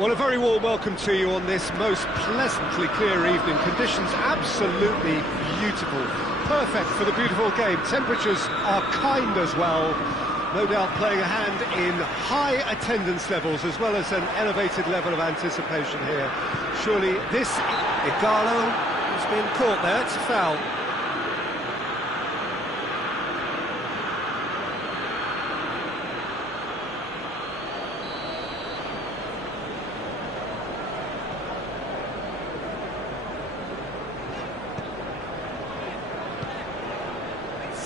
Well, a very warm welcome to you on this most pleasantly clear evening. Conditions absolutely beautiful. Perfect for the beautiful game. Temperatures are kind as well. No doubt playing a hand in high attendance levels as well as an elevated level of anticipation here. Surely this... Igalo has been caught there. It's a foul.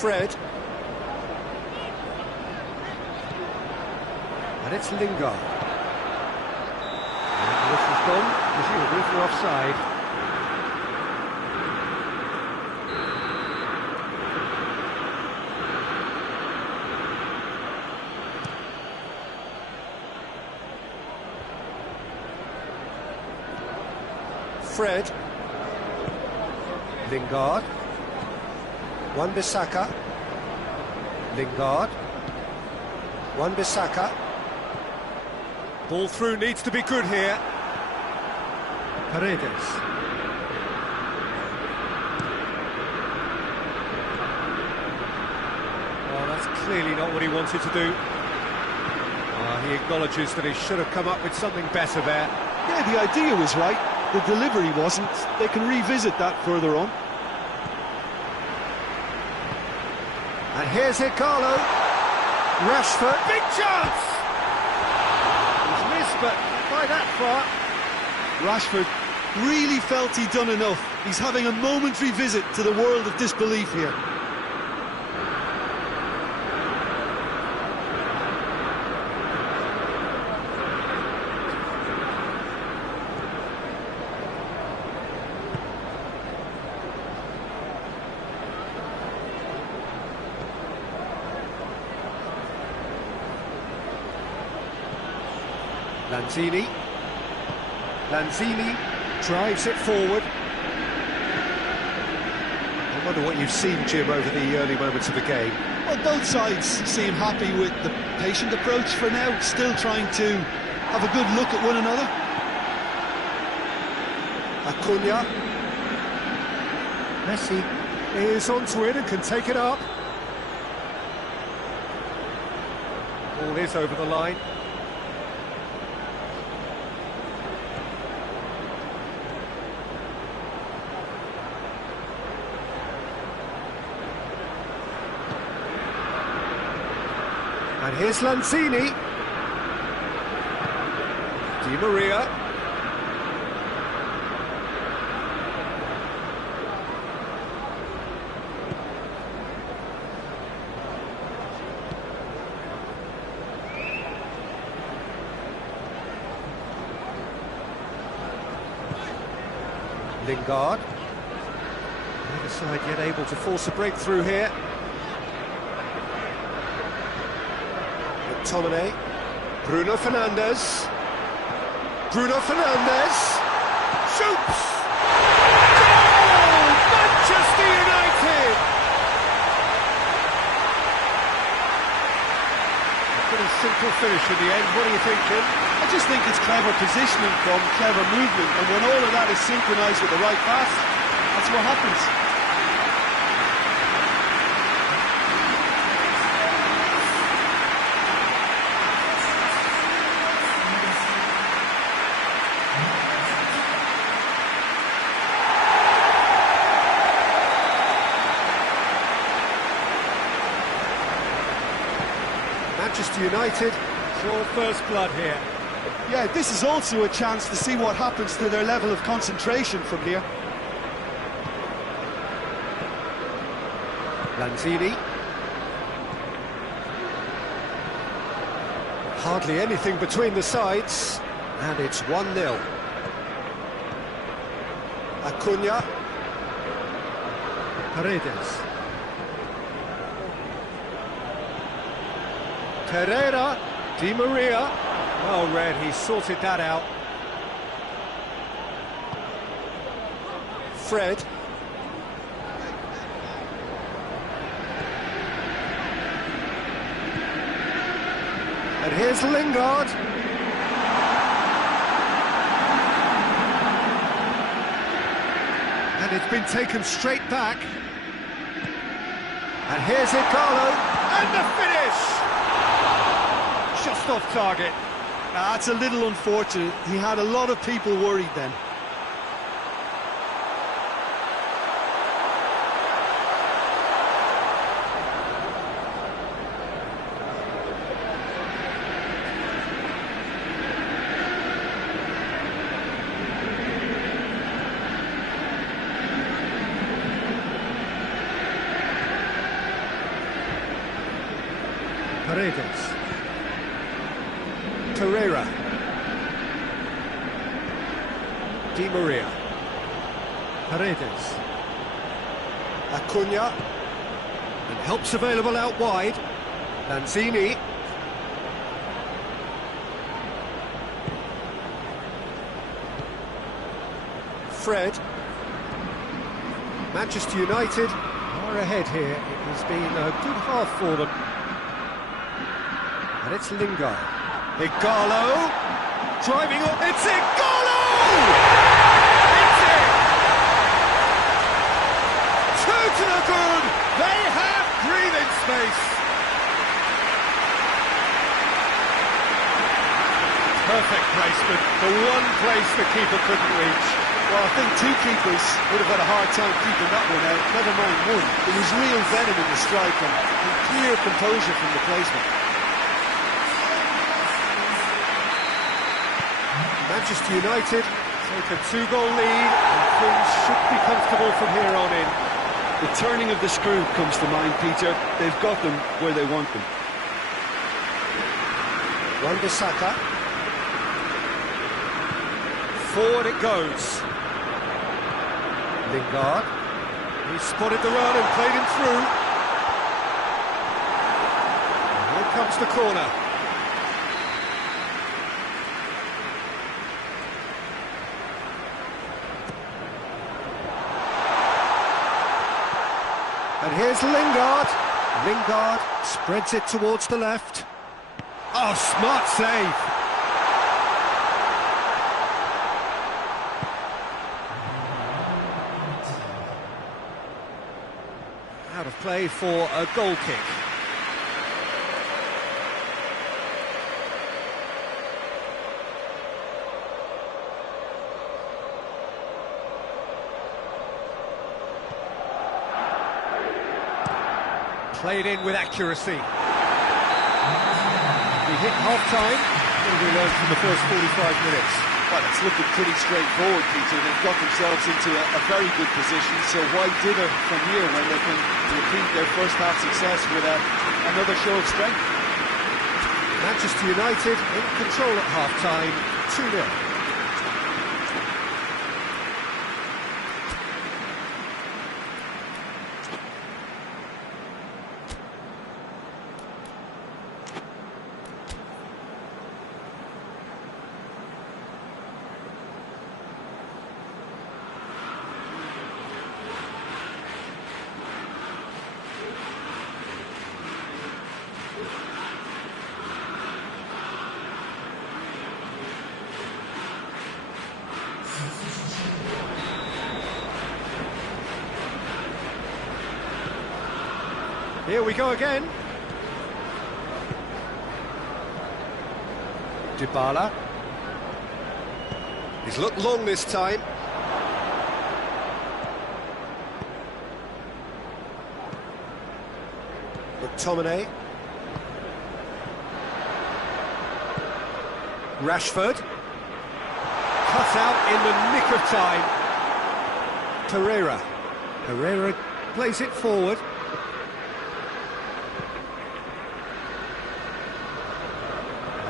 Fred. And it's Lingard. And the whistle's gone, presumably for offside. Fred. Lingard. Wan-Bissaka. Lingard. Wan-Bissaka. Ball through needs to be good here. Paredes. Well, that's clearly not what he wanted to do. He acknowledges that he should have come up with something better there. Yeah, the idea was right. The delivery wasn't. They can revisit that further on. And here's Igalo. Rashford. Big chance! He's missed, but by that far. Rashford really felt he'd done enough. He's having a momentary visit to the world of disbelief here. Lanzini drives it forward. I wonder what you've seen, Jim, over the early moments of the game. Well, both sides seem happy with the patient approach for now, still trying to have a good look at one another. Acuna. Messi is onto it and can take it up. Ball is over the line. And here's Lanzini. Di Maria. Lingard. Neither side yet able to force a breakthrough here. McTominay. Bruno Fernandes. Bruno Fernandes. Shoots! Goal! Manchester United! A pretty simple finish in the end. What do you think, Jim? I just think it's clever positioning from clever movement, and when all of that is synchronised with the right pass, that's what happens. Manchester United, it's all first blood here. Yeah, this is also a chance to see what happens to their level of concentration from here. Lanzini. Hardly anything between the sides, and it's 1-0. Acuna. Paredes. Herrera. Di Maria. Well read, he sorted that out. Fred. And here's Lingard. And it's been taken straight back. And here's Igalo, and the finish! Just off target. That's a little unfortunate. He had a lot of people worried then. Paredes. Torreira. Di Maria. Paredes. Acuna. And help's available out wide. Lanzini. Fred. Manchester United are ahead here. It has been a good half for them. And it's Lingard. Igalo, driving up, it's Igalo! It's it! Two to the good, they have breathing space. Perfect placement, the one place the keeper couldn't reach. Well, I think two keepers would have had a hard time keeping that one out, never mind one. There was real venom in the strike and clear composure from the placement. Manchester United take a 2-goal lead and things should be comfortable from here on in. The turning of the screw comes to mind, Peter. They've got them where they want them. Wan-Bissaka. Forward it goes. Lingard. He spotted the run and played him through. And here comes the corner. And here's Lingard. Lingard spreads it towards the left. Oh, smart save. Out of play for a goal kick. Played in with accuracy. We hit half-time. What have we learned from the first 45 minutes? Well, it's looking pretty straightforward, Peter. They've got themselves into a very good position, so why dither from here when they can repeat their first-half success with another show of strength? Manchester United in control at half-time, 2-0. Here we go again. Dybala. He's looked long this time. McTominay. Rashford. Cut out in the nick of time. Torreira. Herrera plays it forward.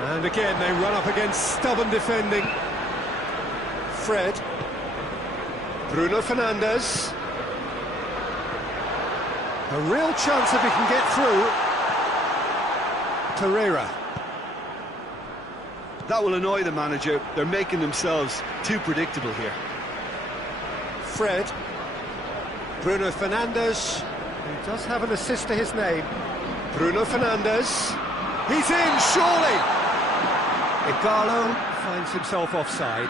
And again, they run up against stubborn defending. Fred. Bruno Fernandes. A real chance if he can get through. Torreira. That will annoy the manager. They're making themselves too predictable here. Fred. Bruno Fernandes, who does have an assist to his name. Bruno Fernandes. He's in, surely! Igalo finds himself offside.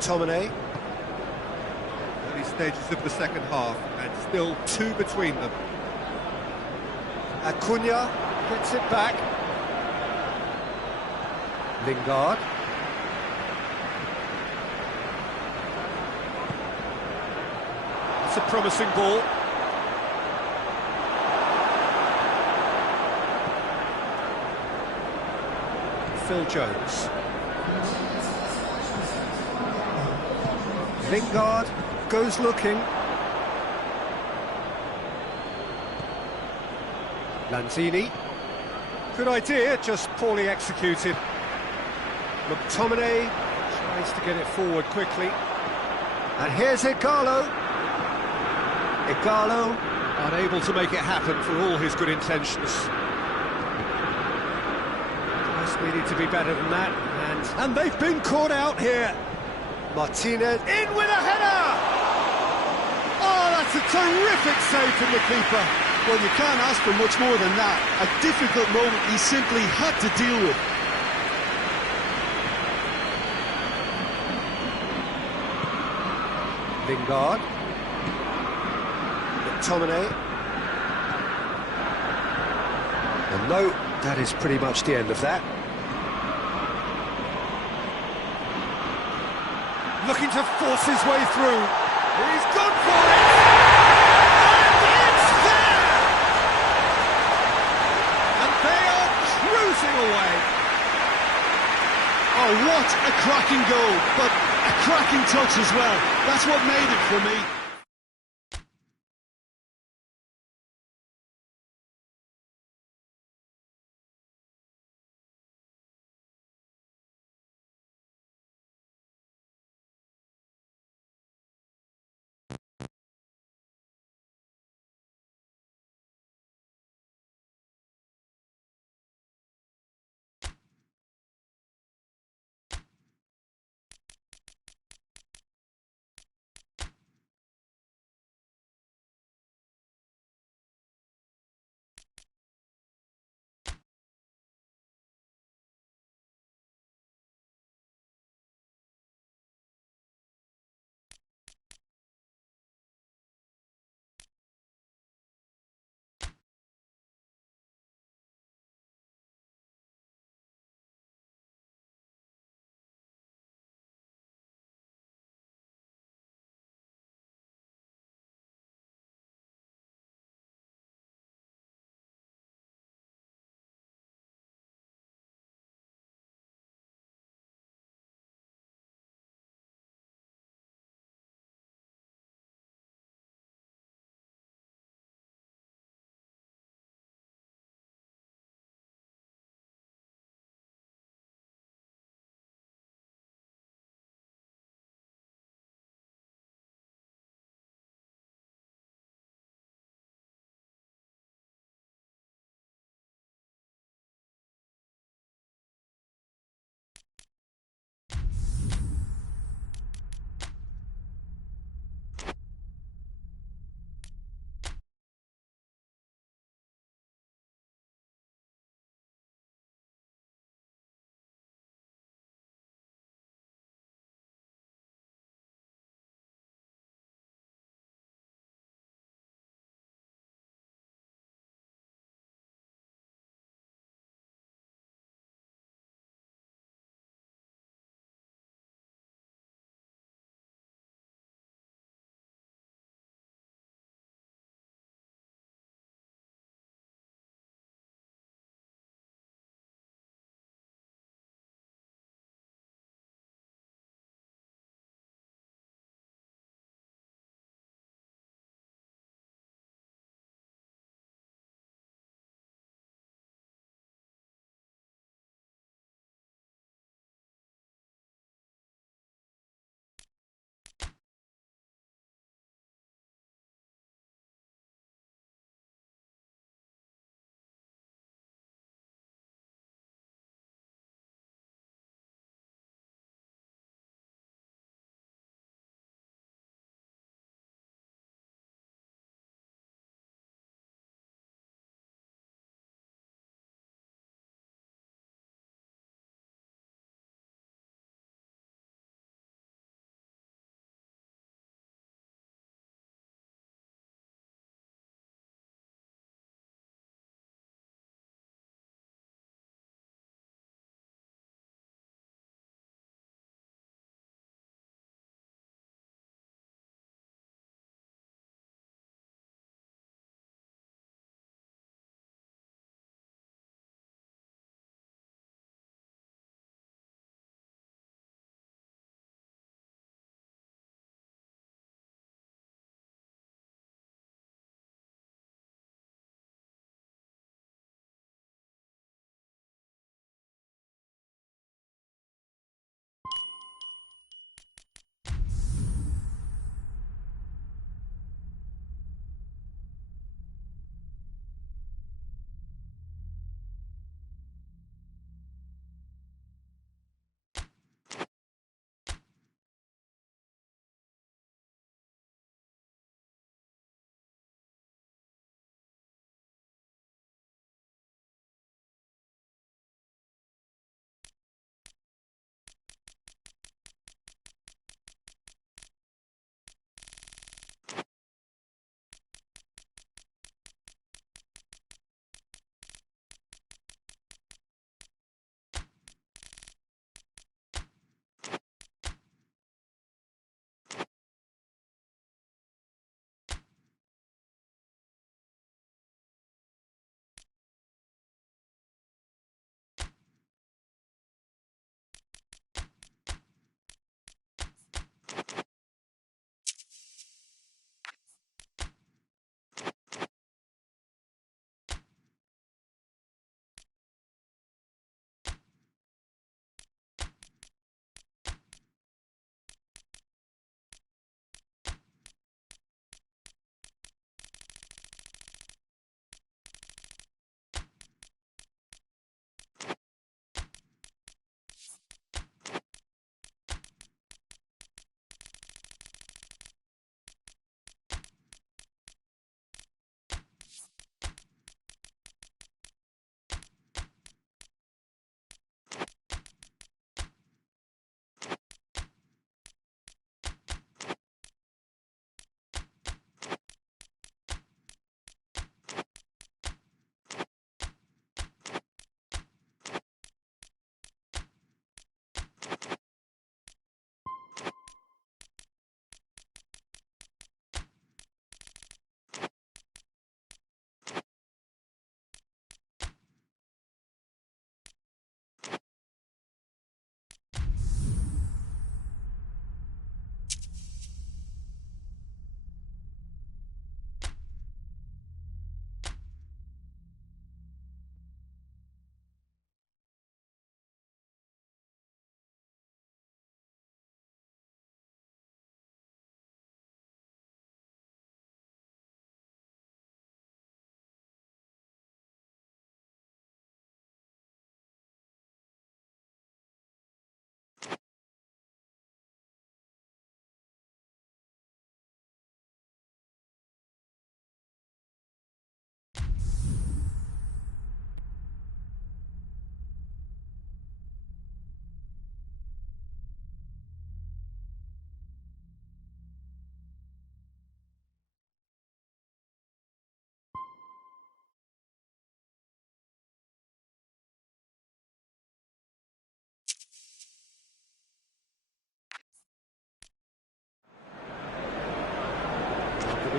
McTominay. Early stages of the second half, and still 2 between them. Acuna gets it back. Lingard. It's a promising ball. Phil Jones. Lingard goes looking. Lanzini. Good idea, just poorly executed. McTominay tries to get it forward quickly. And here's Igalo. Igalo unable to make it happen for all his good intentions. Just needed to be better than that, and they've been caught out here. Martinez in with a header! Oh, that's a terrific save from the keeper. Well, you can't ask for much more than that. A difficult moment he simply had to deal with. Lingard. McTominay. And no, that is pretty much the end of that. Looking to force his way through. He's gone for it! And it's there! And they are cruising away. Oh, what a cracking goal, but a cracking touch as well. That's what made it for me.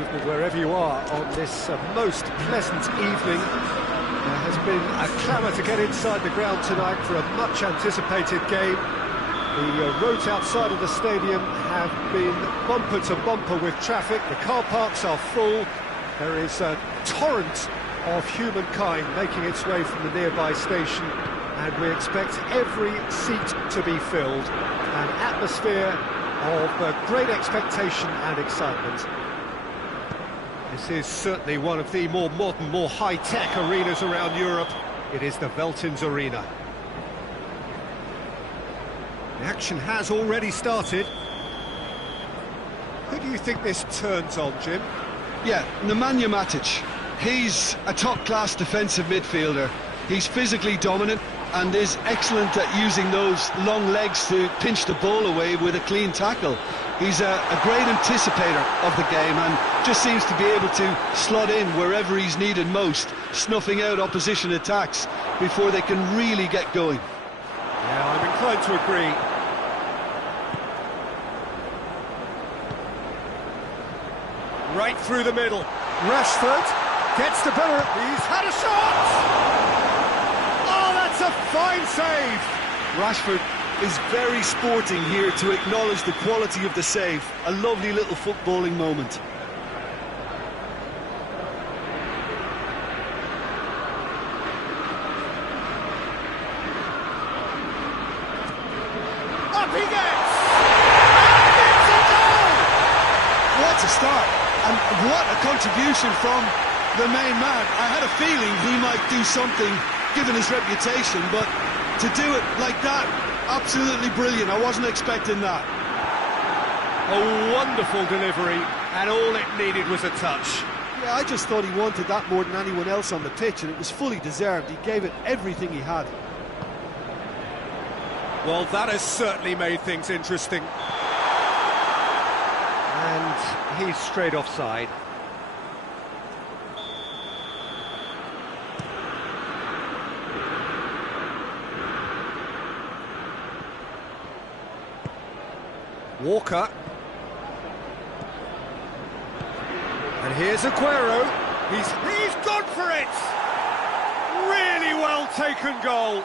evening wherever you are on this most pleasant evening. There has been a clamour to get inside the ground tonight for a much anticipated game. The roads outside of the stadium have been bumper to bumper with traffic. The car parks are full. There is a torrent of humankind making its way from the nearby station, and we expect every seat to be filled. An atmosphere of great expectation and excitement. This is certainly one of the more modern, more high-tech arenas around Europe. It is the Veltins Arena. The action has already started. Who do you think this turns on, Jim? Yeah, Nemanja Matic. He's a top-class defensive midfielder. He's physically dominant and is excellent at using those long legs to pinch the ball away with a clean tackle. He's a great anticipator of the game and just seems to be able to slot in wherever he's needed most, snuffing out opposition attacks before they can really get going. Yeah, I'm inclined to agree. Right through the middle. Rashford gets the better. He's had a shot! Oh, that's a fine save! Rashford is very sporting here to acknowledge the quality of the save. A lovely little footballing moment. Up he gets! And it's a goal! What a start, and what a contribution from the main man. I had a feeling he might do something given his reputation, but to do it like that, absolutely brilliant. I wasn't expecting that. A wonderful delivery, and all it needed was a touch. Yeah, I just thought he wanted that more than anyone else on the pitch, and it was fully deserved. He gave it everything he had. Well, that has certainly made things interesting. And he's straight offside. Walker. And here's Aguero. He's gone for it! Really well taken goal.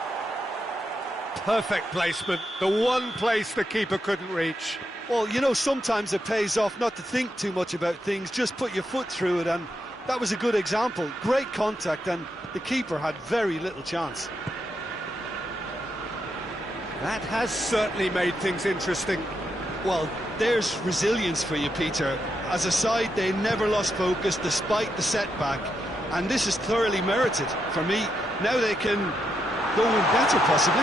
Perfect placement, the one place the keeper couldn't reach. Well, you know, sometimes it pays off not to think too much about things, just put your foot through it, and that was a good example. Great contact, and the keeper had very little chance. That has certainly made things interesting. Well, there's resilience for you, Peter. As a side, they never lost focus despite the setback, and this is thoroughly merited. For me, now they can go in better, possibly.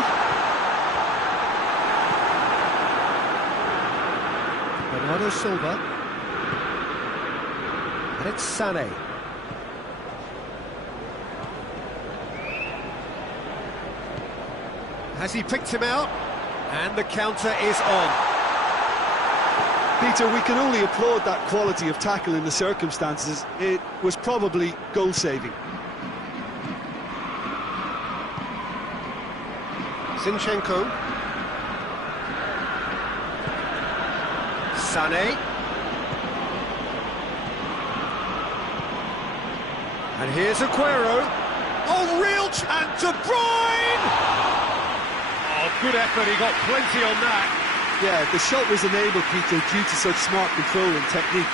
Bernardo Silva. And it's Sané. Has he picked him out? And the counter is on. Peter, we can only applaud that quality of tackle in the circumstances. It was probably goal-saving. Zinchenko. Sané. And here's Aguero. Oh, real chance! De Bruyne! Oh, good effort, he got plenty on that. Yeah, the shot was enabled, Peter, due to such smart control and technique.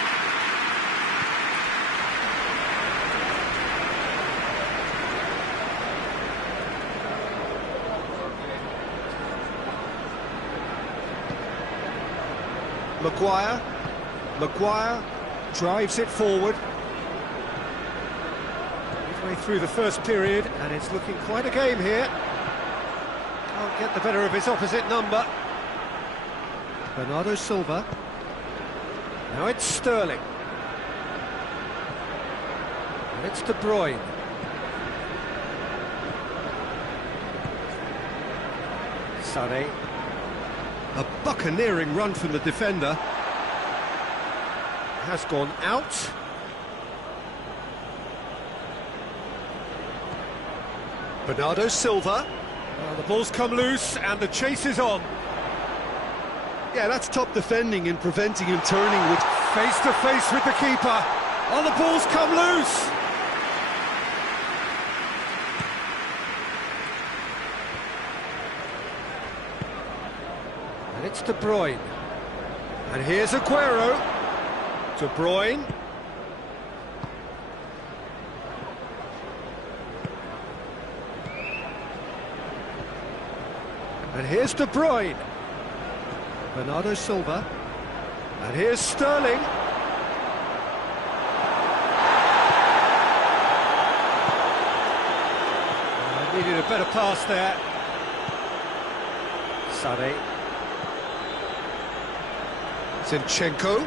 Maguire drives it forward. Midway through the first period, and it's looking quite a game here. Can't get the better of his opposite number. Bernardo Silva. Now it's Sterling. And it's De Bruyne. Sané. A buccaneering run from the defender. Has gone out. Bernardo Silva. Well, the ball's come loose and the chase is on. Yeah, that's top defending and preventing him turning, which Face to face with the keeper. Oh, the ball's come loose. And it's De Bruyne. And here's Aguero. De Bruyne. And here's De Bruyne. Bernardo Silva. And here's Sterling. Needed a better pass there. Sané. Zinchenko.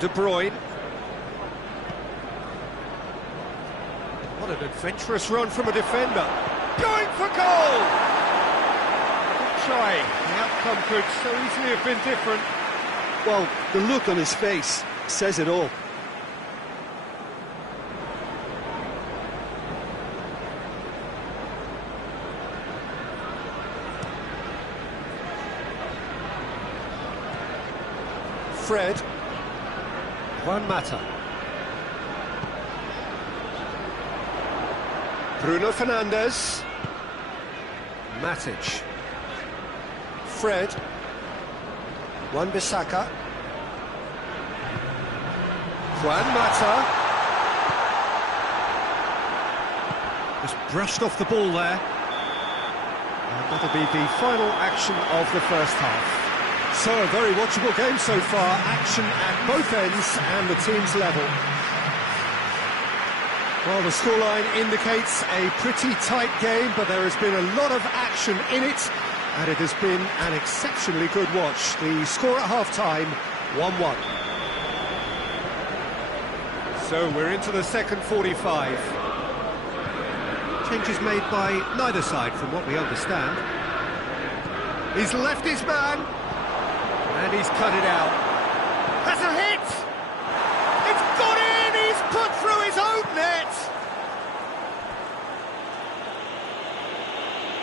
De Bruyne. What an adventurous run from a defender. Going for goal! Good try. The outcome could so easily have been different. Well, the look on his face says it all. Fred. Juan Mata. Bruno Fernandes. Matic. Fred. Wan-Bissaka. Juan Mata. Just brushed off the ball there. And that'll be the final action of the first half. So, a very watchable game so far, action at both ends and the team's level. Well, the scoreline indicates a pretty tight game, but there has been a lot of action in it, and it has been an exceptionally good watch. The score at half-time, 1-1. So, we're into the second 45. Changes made by neither side, from what we understand. He's left his man. And he's cut it out. That's a hit! It's got in! He's put through his own net!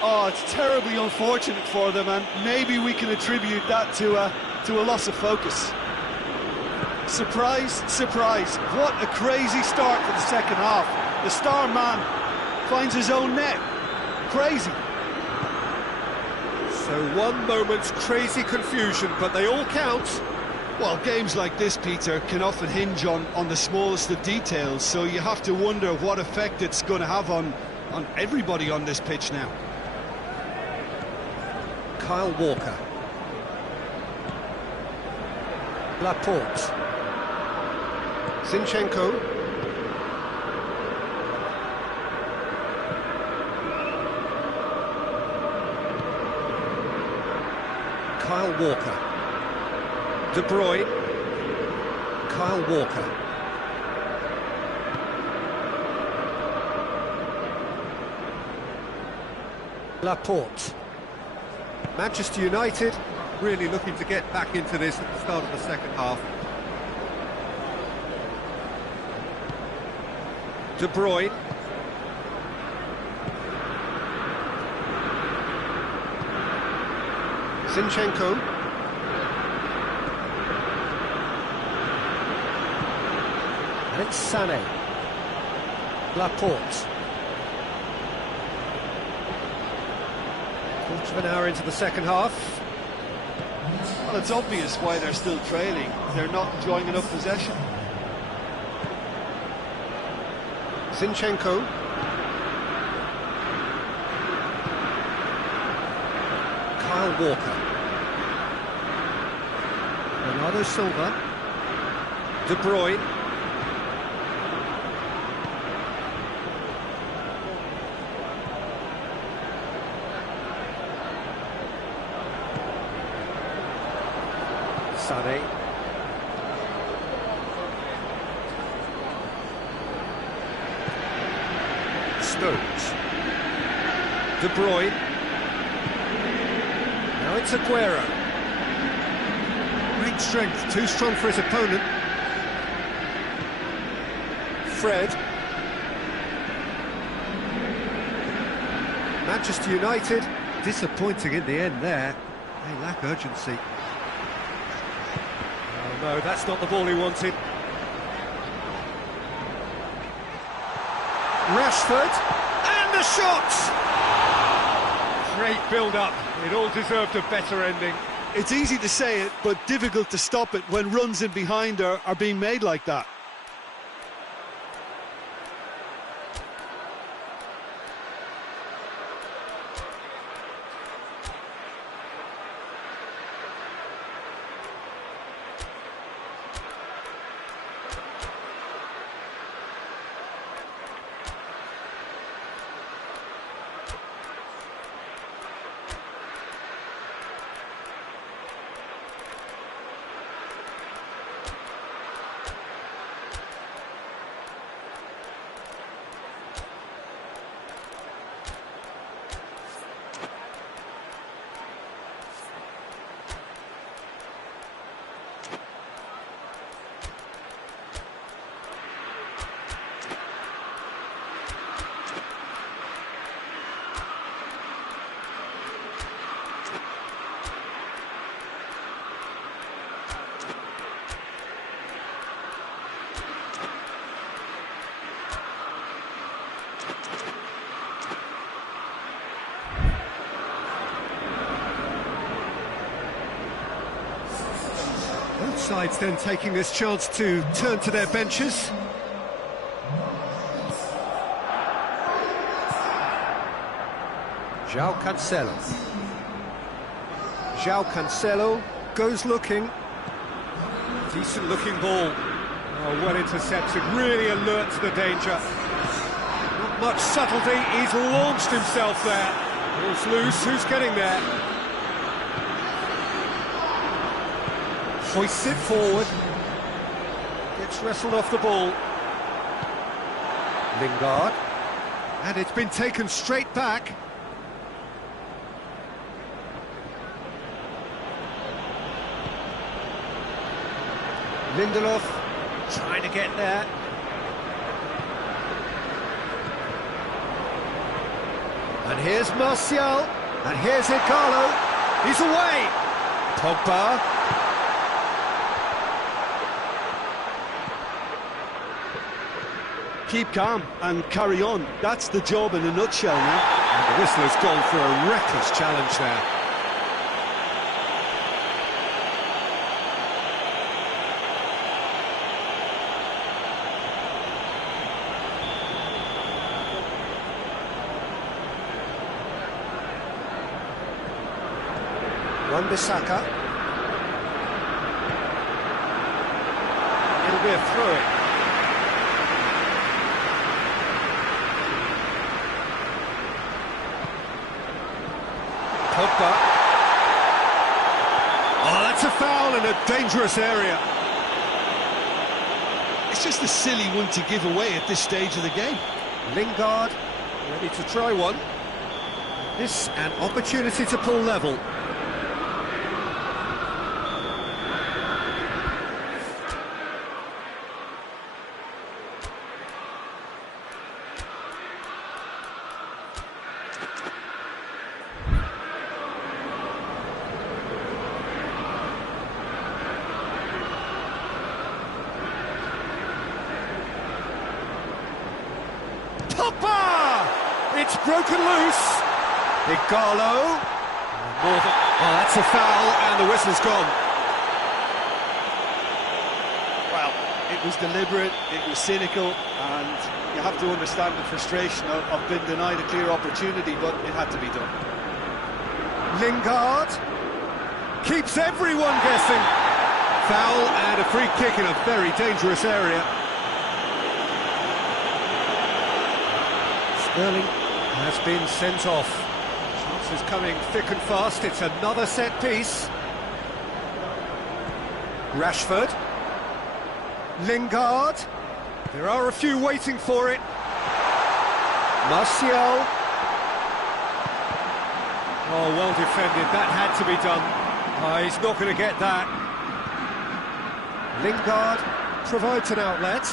Oh, it's terribly unfortunate for them, and maybe we can attribute that to a loss of focus. Surprise, surprise. What a crazy start to the second half. The star man finds his own net. Crazy. So one moment's crazy confusion, but they all count. Well, games like this, Peter, can often hinge on the smallest of details, so you have to wonder what effect it's going to have on everybody on this pitch now. Kyle Walker. Laporte. Zinchenko. Kyle Walker. De Bruyne. Kyle Walker. Laporte. Manchester United really looking to get back into this at the start of the second half. De Bruyne. Zinchenko. And it's Sané. Laporte. Quarter of an hour into the second half. Well, it's obvious why they're still trailing. They're not enjoying enough possession. Zinchenko. Kyle Walker. Bernardo Silva. De Bruyne. Sané. Stones. De Bruyne. Now it's Aguero. Great strength, too strong for his opponent. Fred. Manchester United, disappointing in the end there. They lack urgency. No, that's not the ball he wanted. Rashford, and the shot! Great build-up, it all deserved a better ending. It's easy to say it, but difficult to stop it when runs in behind are being made like that. Both sides then taking this chance to turn to their benches. João Cancelo. João Cancelo goes looking. Decent looking ball. Oh, well intercepted, really alert to the danger. Not much subtlety, he's launched himself there. Ball's loose, who's getting there? Hoists it forward. Gets wrestled off the ball. Lingard. And it's been taken straight back. Lindelof trying to get there. And here's Martial. And here's Igalo. He's away. Pogba. Keep calm and carry on. That's the job in a nutshell now. And the whistle has gone for a reckless challenge there. Wan-Bissaka. It'll be a throw-in. Pogba. Oh, that's a foul in a dangerous area. It's just a silly one to give away at this stage of the game. Lingard ready to try one. This an opportunity to pull level. It's broken loose. Igalo. Oh, that's a foul, and the whistle's gone. Well, it was deliberate, it was cynical, and you have to understand the frustration of being denied a clear opportunity, but it had to be done. Lingard keeps everyone guessing. Foul and a free kick in a very dangerous area. Sterling has been sent off. Chances coming thick and fast. It's another set piece. Rashford. Lingard. There are a few waiting for it. Martial. Oh, well defended. That had to be done. Oh, he's not going to get that. Lingard provides an outlet.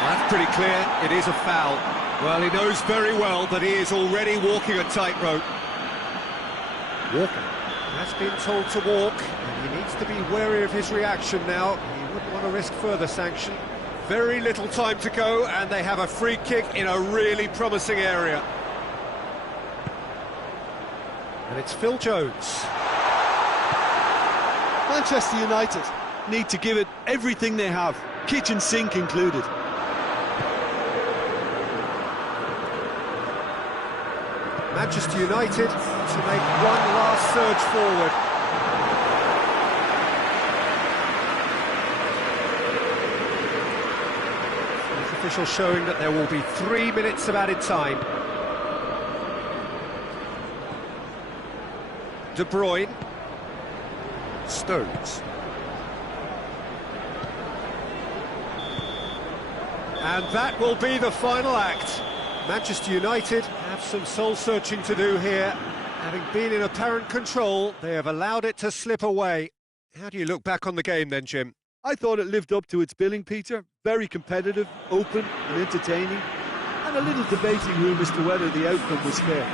That's pretty clear. It is a foul. Well, he knows very well that he is already walking a tightrope. Walker has been told to walk, and he needs Needs to be wary of his reaction now. He wouldn't want to risk further sanction. Very little time to go, and they have a free kick in a really promising area. And it's Phil Jones. Manchester United need to give it everything they have, kitchen sink included. Manchester United to make one last surge forward. The official showing that there will be 3 minutes of added time. De Bruyne. Stones. And that will be the final act. Manchester United have some soul-searching to do here. Having been in apparent control, they have allowed it to slip away. How do you look back on the game then, Jim? I thought it lived up to its billing, Peter. Very competitive, open and entertaining. And a little debating room as to whether the outcome was fair.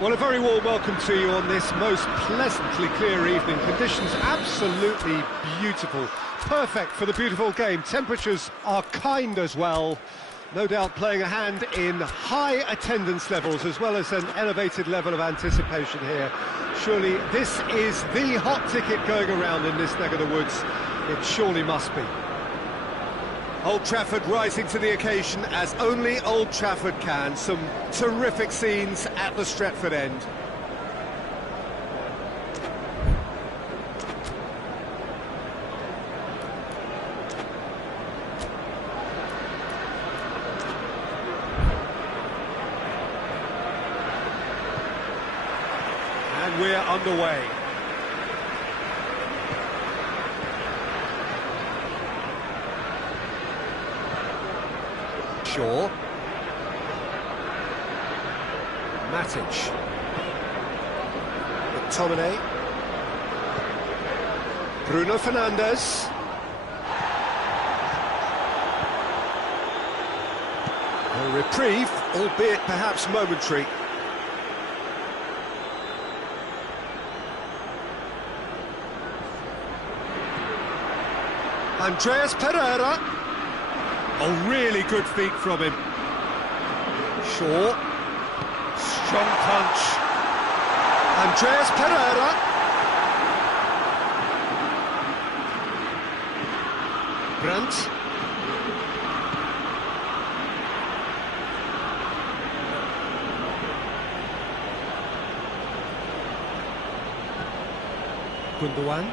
Well, a very warm welcome to you on this most pleasantly clear evening. Conditions absolutely beautiful. Perfect for the beautiful game. Temperatures are kind as well. No doubt playing a hand in high attendance levels as well as an elevated level of anticipation here. Surely this is the hot ticket going around in this neck of the woods. It surely must be. Old Trafford rising to the occasion as only Old Trafford can. Some terrific scenes at the Stretford end. And we're underway. Shaw. Matic. McTominay. Bruno Fernandes. A reprieve, albeit perhaps momentary. Andreas Pereira. Oh, really good feet from him. Shaw. Strong punch. Andreas Pereira. Brandt. Gundogan.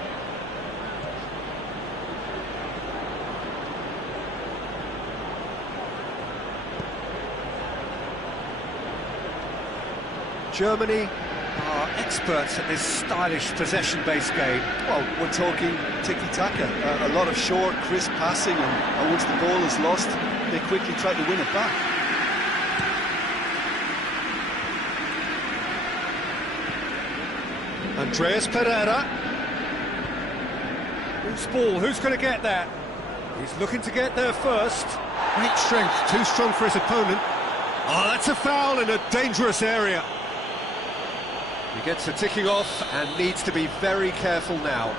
Germany are experts at this stylish possession-based game. Well, we're talking tiki-taka, a lot of short, crisp passing, and once the ball is lost, they quickly try to win it back. Andreas Pereira. Loose ball, who's going to get that? He's looking to get there first. Great strength, too strong for his opponent. Oh, that's a foul in a dangerous area. He gets a ticking off and needs to be very careful now.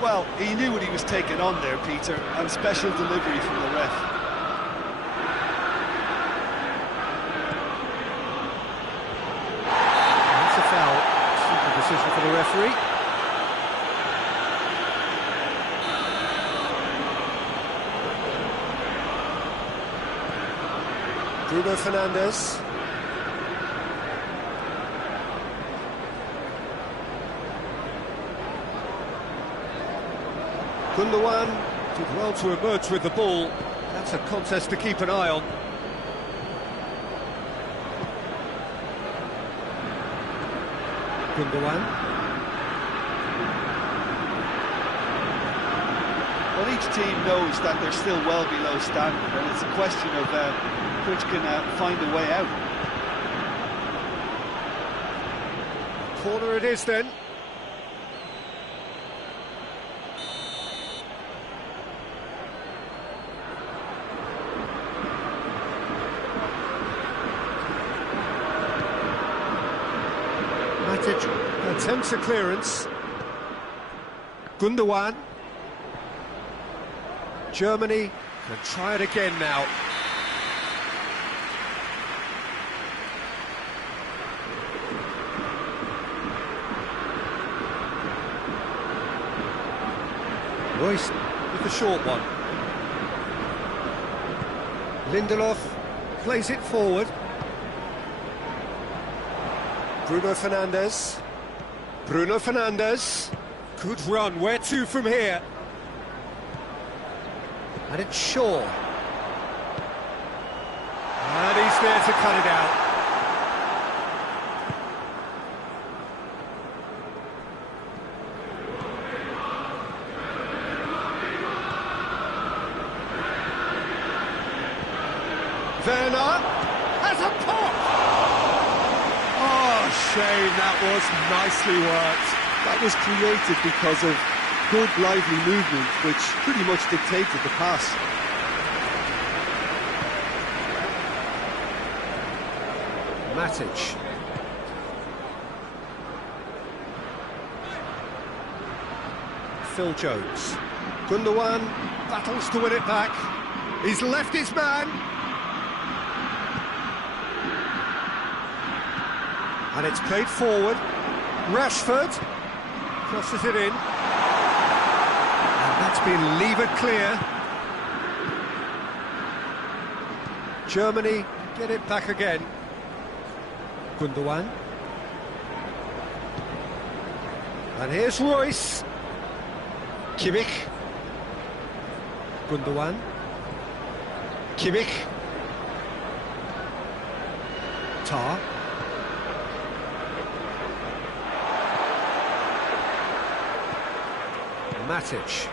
Well, he knew what he was taking on there, Peter, and special delivery from the ref. That's a foul. Simple decision for the referee. Bruno Fernandes. Gundogan did well to emerge with the ball. That's a contest to keep an eye on. Gundogan. Well, each team knows that they're still well below standard, and it's a question of which can find a way out. Corner it is then. Matic attempts a clearance. Gundogan. Germany can try it again now. Royce with the short one. Lindelof plays it forward. Bruno Fernandes. Bruno Fernandes. Good run. Where to from here? And it's Shaw. And he's there to cut it out. Werner has a pop! Oh, shame, that was nicely worked. That was created because of good, lively movement, which pretty much dictated the pass. Matic. Phil Jones. Gundogan battles to win it back. He's left his man. And it's played forward. Rashford crosses it in. And that's been levered clear. Germany get it back again. Gundogan. And here's Royce. Kimmich. Gundogan. Kimmich. Tar. Matic.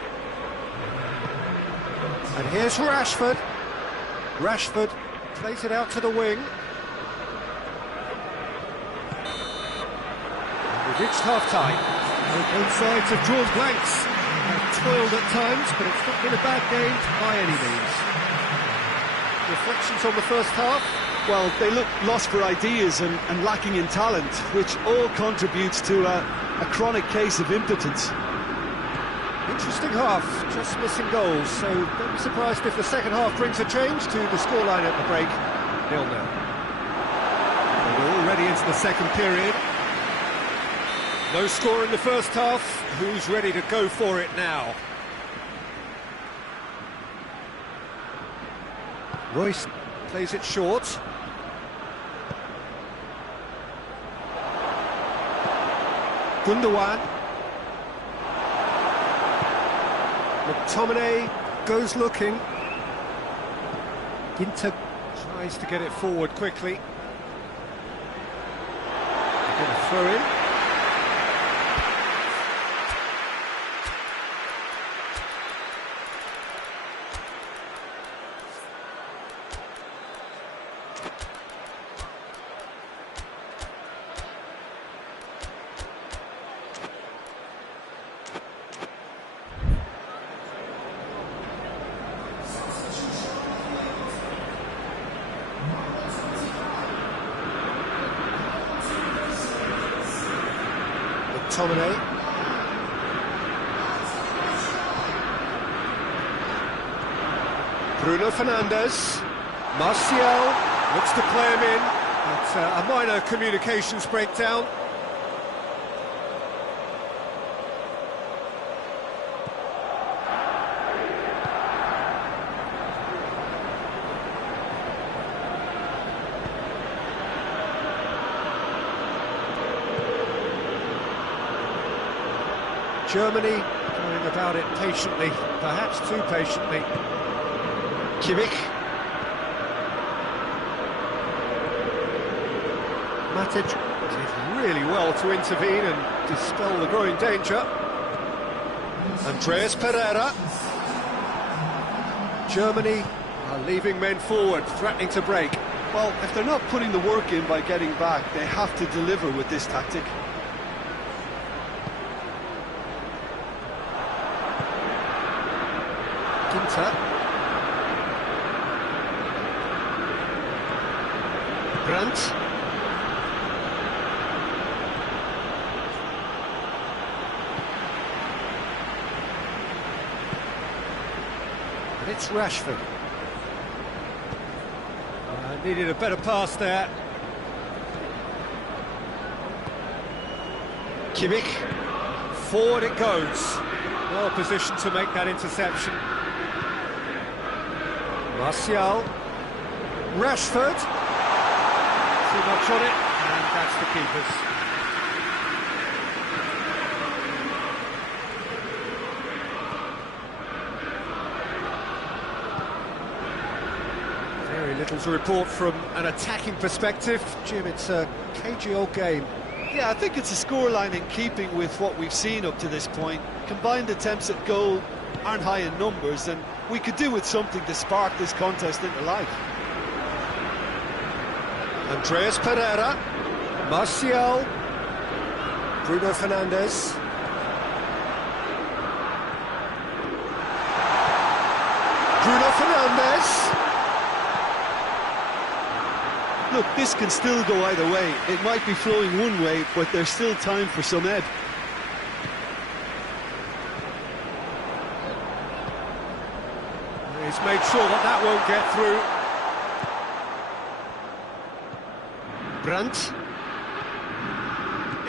And here's Rashford. Rashford plays it out to the wing. We've reached half-time. Both sides have drawn blanks. Have toiled at times, but it's not been a bad game by any means. Reflections on the first half? Well, they look lost for ideas and lacking in talent, which all contributes to a chronic case of impotence. Interesting half, just missing goals, so don't be surprised if the second half brings a change to the scoreline at the break. 0-0. We're already into the second period. No score in the first half. Who's ready to go for it now? Royce plays it short. Gundogan. McTominay goes looking. Ginter tries to get it forward quickly. Going to throw in. McTominay. Bruno Fernandes. Martial looks to play him in. It's a minor communications breakdown. Germany going about it patiently, perhaps too patiently. Kimmich. Matic did really well to intervene and dispel the growing danger. Andreas Pereira. Germany are leaving men forward, threatening to break. Well, if they're not putting the work in by getting back, they have to deliver with this tactic. Ginter. Brandt. And it's Rashford. Needed a better pass there. Kimmich. Forward it goes. Well positioned to make that interception. Martial. Rashford. Too much on it, and that's the keeper's. Very little to report from an attacking perspective. Jim, it's a cagey old game. Yeah, I think it's a scoreline in keeping with what we've seen up to this point. Combined attempts at goal aren't high in numbers, and we could do with something to spark this contest into life. Andreas Pereira, Martial, Bruno Fernandes. Bruno Fernandes. Look, this can still go either way. It might be flowing one way, but there's still time for some ebb. He's made sure that that won't get through. Brandt.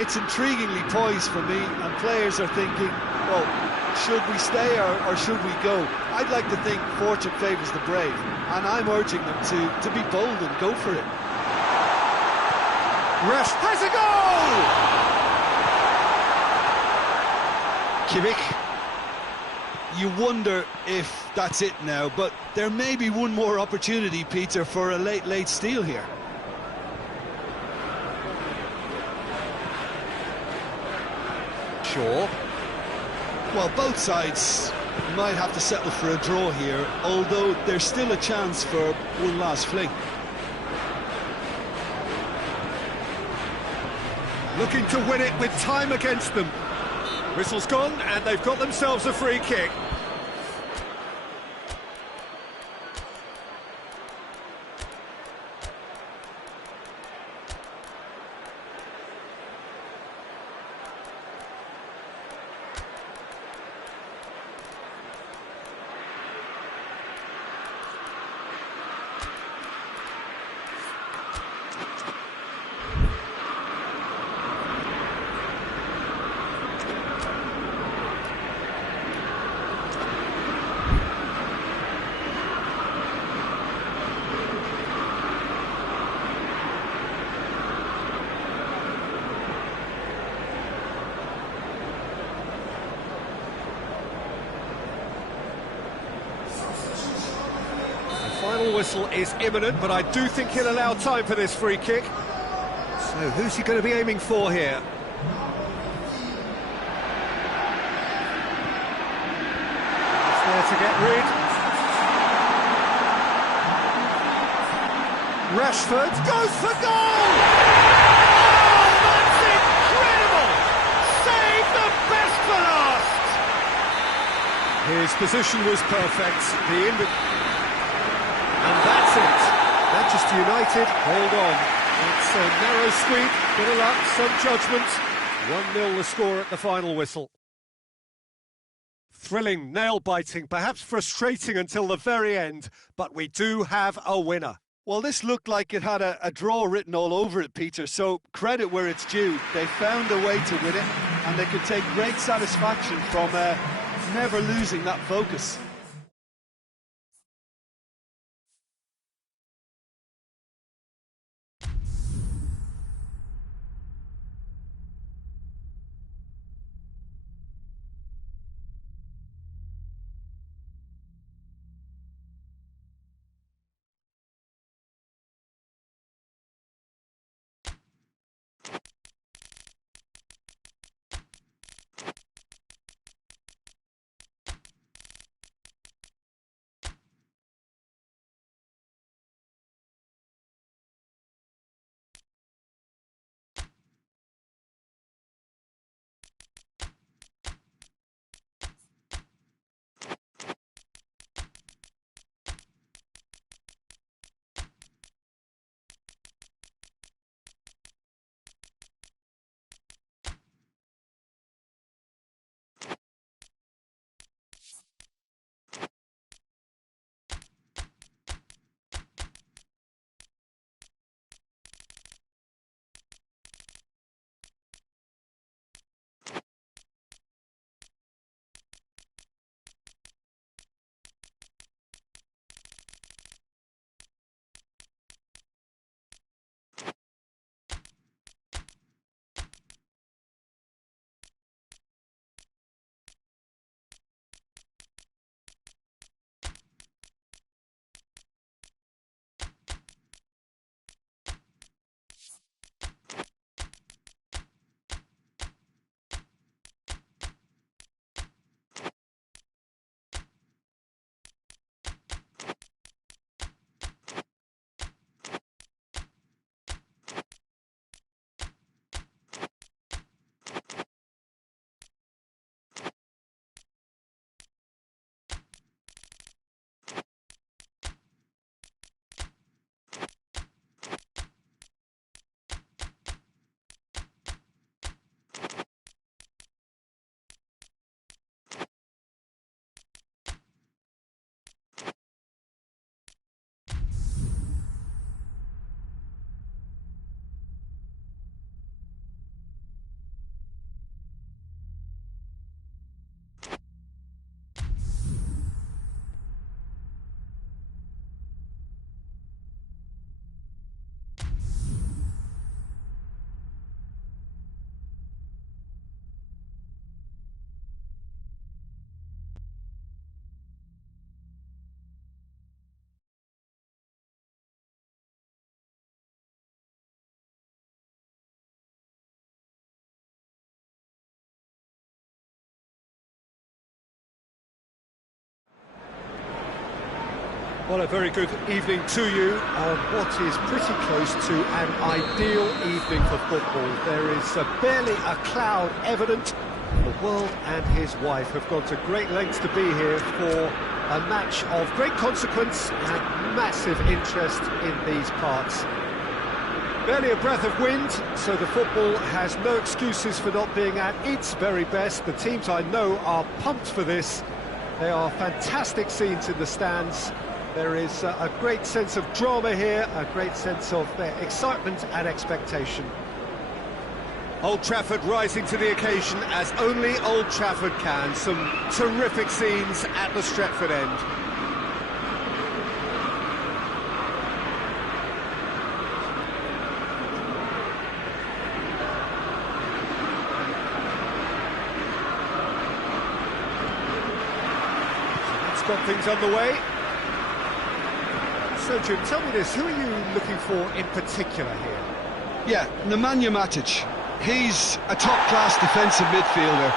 It's intriguingly poised for me, and players are thinking, well, should we stay or should we go? I'd like to think fortune favours the brave, and I'm urging them to be bold and go for it. Rush has a goal! Kimmich. You wonder if that's it now, but there may be one more opportunity, Peter, for a late steal here. Shaw. Well, both sides might have to settle for a draw here, although there's still a chance for one last fling. Looking to win it with time against them. Whistle's gone, and they've got themselves a free kick. Final whistle is imminent, but I do think he'll allow time for this free kick. So who's he going to be aiming for here? He's there to get rid. Rashford goes for goal! Oh, that's incredible! Save the best for last! His position was perfect. And that's it. Manchester United hold on. It's a narrow squeak, bit of luck, some judgment. 1-0 the score at the final whistle. Thrilling, nail-biting, perhaps frustrating until the very end, but we do have a winner. Well, this looked like it had a draw written all over it, Peter, so credit where it's due. They found a way to win it, and they could take great satisfaction from never losing that focus. Well, a very good evening to you on what is pretty close to an ideal evening for football. There is barely a cloud evident. The world and his wife have gone to great lengths to be here for a match of great consequence and massive interest in these parts. Barely a breath of wind, so the football has no excuses for not being at its very best. The teams I know are pumped for this. They are fantastic scenes in the stands. There is a great sense of drama here, a great sense of excitement and expectation. Old Trafford rising to the occasion as only Old Trafford can. Some terrific scenes at the Stretford end. So that's got things underway. So, Jim, tell me this, who are you looking for in particular here? Yeah, Nemanja Matic. He's a top-class defensive midfielder.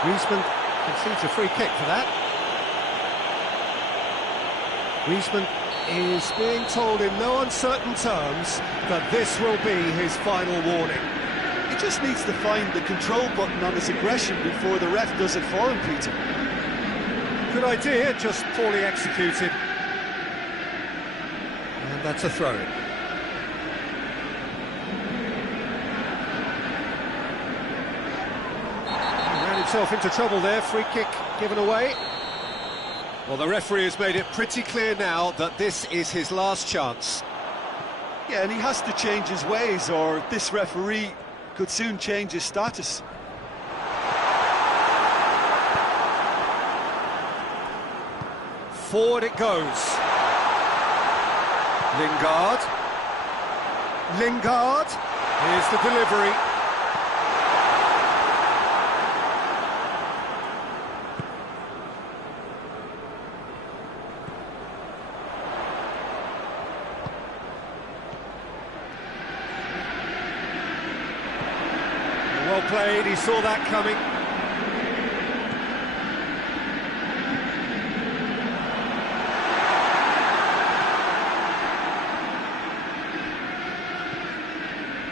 Griezmann concedes a free kick for that. Griezmann is being told in no uncertain terms that this will be his final warning. He just needs to find the control button on his aggression before the ref does it for him, Peter. Good idea, just poorly executed. And that's a throw-in. He ran himself into trouble there, free kick given away. Well, the referee has made it pretty clear now that this is his last chance. Yeah, and he has to change his ways, or this referee could soon change his status. Forward it goes. Lingard. Here's the delivery. Well played, he saw that coming.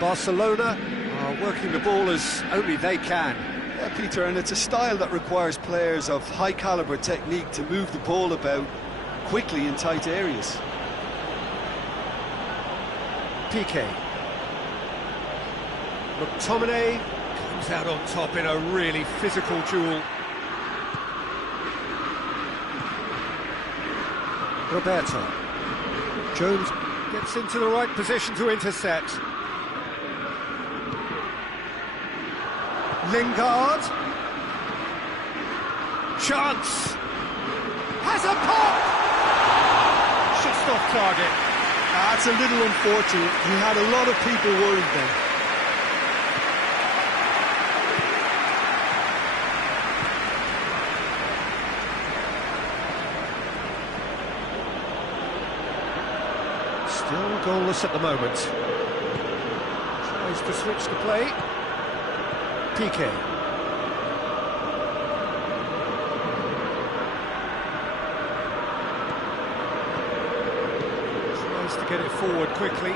Barcelona are working the ball as only they can. Yeah, Peter, and it's a style that requires players of high-caliber technique to move the ball about quickly in tight areas. Piqué. McTominay comes out on top in a really physical duel. Roberto. Jones gets into the right position to intercept. Lingard. Chance. Has a pop! Just off target. That's a little unfortunate. He had a lot of people worried then. Still goalless at the moment. Tries to switch the play. Piqué. Tries to get it forward quickly.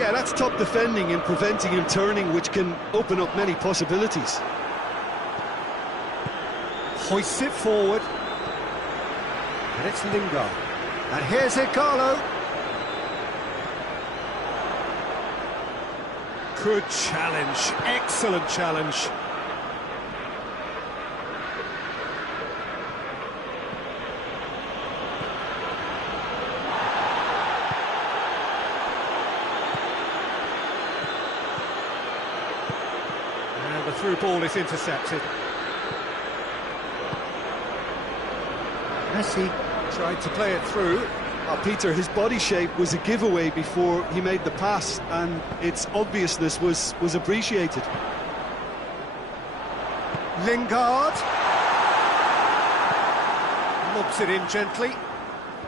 Yeah, that's top defending and preventing him turning, which can open up many possibilities. Hoists it forward. And it's Lingard. And here's Igalo. Good challenge, excellent challenge. And the through ball is intercepted. Messi tried to play it through. Peter, his body shape was a giveaway before he made the pass, and its obviousness was appreciated. Lingard. Lobs it in gently.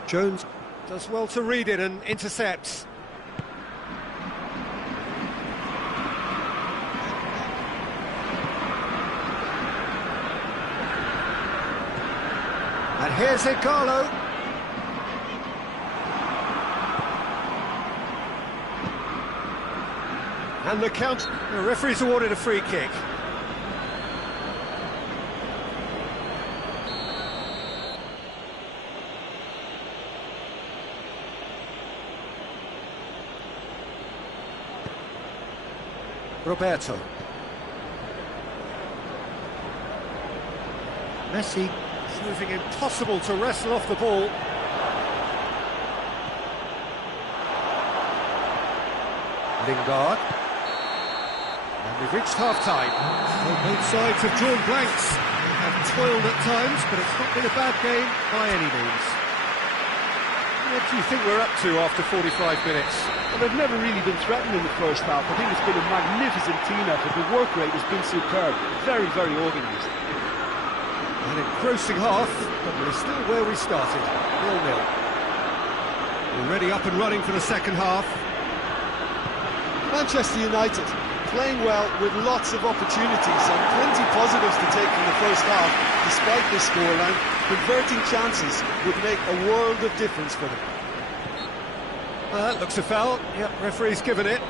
Jones does well to read it and intercepts. And here's Igalo. And the count. The referee's awarded a free kick. Roberto. Messi proving impossible to wrestle off the ball. Lingard. And we've reached half-time. Well, both sides have drawn blanks. They have toiled at times, but it's not been a bad game by any means. What do you think we're up to after 45 minutes? Well, they've never really been threatened in the first half. I think it's been a magnificent team effort. The work rate has been superb. Very, very organised. An engrossing half, but we're still where we started, 0-0. Already up and running for the second half. Manchester United playing well with lots of opportunities and plenty positives to take from the first half. Despite this scoreline, converting chances would make a world of difference for them. That looks a foul. Yep, referee's given it.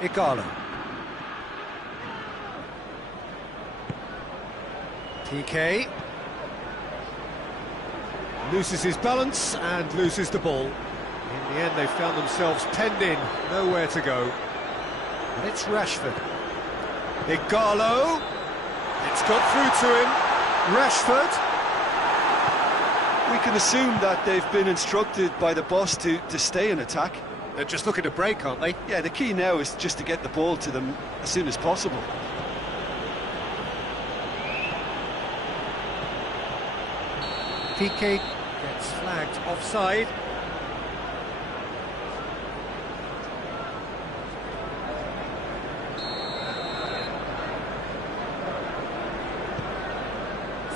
Igalo. PK. Loses his balance and loses the ball. In the end, they found themselves penned in, nowhere to go. And it's Rashford. Igalo. It's got through to him. Rashford. We can assume that they've been instructed by the boss to stay in attack. They're just looking to break, aren't they? Yeah, the key now is just to get the ball to them as soon as possible. PK gets flagged offside.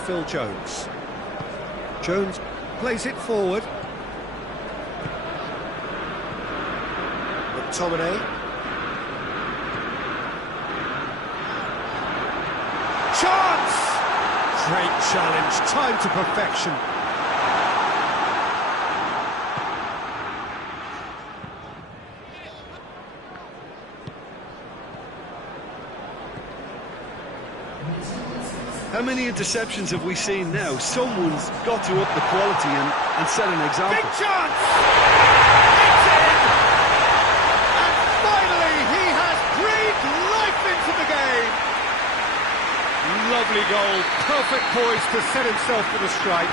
Phil Jones. Jones plays it forward. McTominay. Chance! Great challenge, time to perfection. How many interceptions have we seen now? Someone's got to up the quality and set an example. Big chance! It's in! And finally he has breathed life into the game! Lovely goal, perfect poise to set himself for the strike.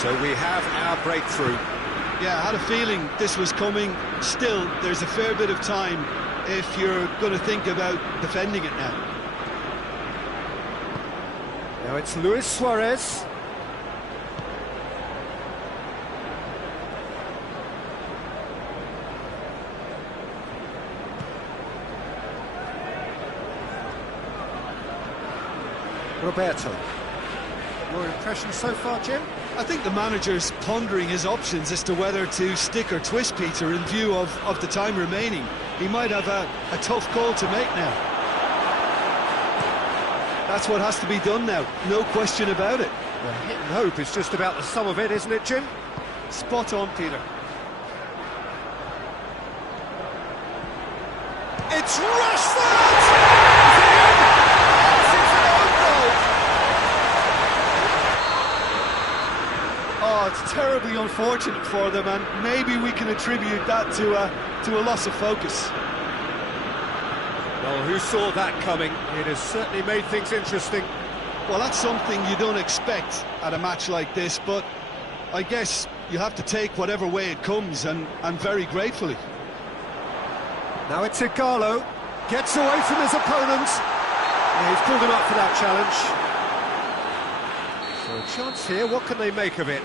So we have our breakthrough. Yeah, I had a feeling this was coming. Still, there's a fair bit of time if you're going to think about defending it now. Now it's Luis Suarez. Roberto. Your impression so far, Jim? I think the manager's pondering his options as to whether to stick or twist Peter in view of the time remaining. He might have a tough call to make now. That's what has to be done now, no question about it. Well, hit and hope is just about the sum of it, isn't it, Jim? Spot on, Peter. It's Rashford! Yes, it's an own goal! Oh, it's terribly unfortunate for them, and maybe we can attribute that to a loss of focus. Well, who saw that coming? It has certainly made things interesting. Well, that's something you don't expect at a match like this, but I guess you have to take whatever way it comes, and very gratefully. Now it's Igalo, gets away from his opponent. Yeah, he's pulled him up for that challenge. So a chance here, what can they make of it?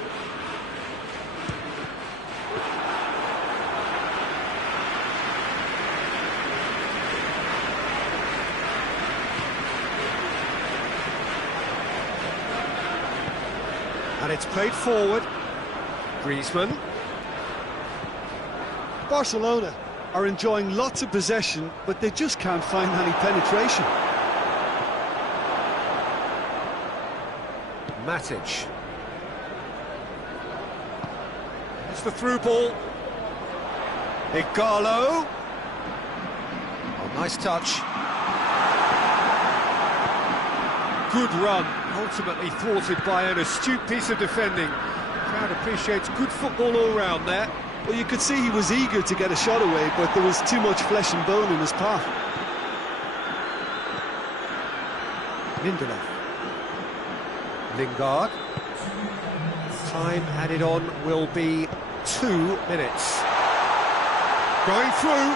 And it's played forward. Griezmann. Barcelona are enjoying lots of possession, but they just can't find any penetration. Matic. It's the through ball. Igalo. Oh, nice touch. Good run, ultimately thwarted by an astute piece of defending. Crowd appreciates good football all round there. Well, you could see he was eager to get a shot away, but there was too much flesh and bone in his path. Lindelof. Lingard. Time added on will be 2 minutes. Going through.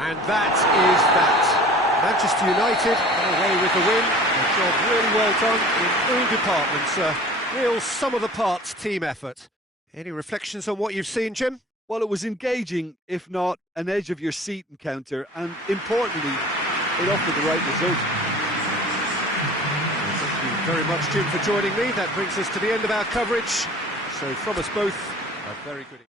And that is that. Manchester United away with the win. A job really well done in all departments. A real sum-of-the-parts team effort. Any reflections on what you've seen, Jim? Well, it was engaging, if not an edge-of-your-seat encounter, and importantly, it offered the right result. Thank you very much, Jim, for joining me. That brings us to the end of our coverage. So from us both, a very good...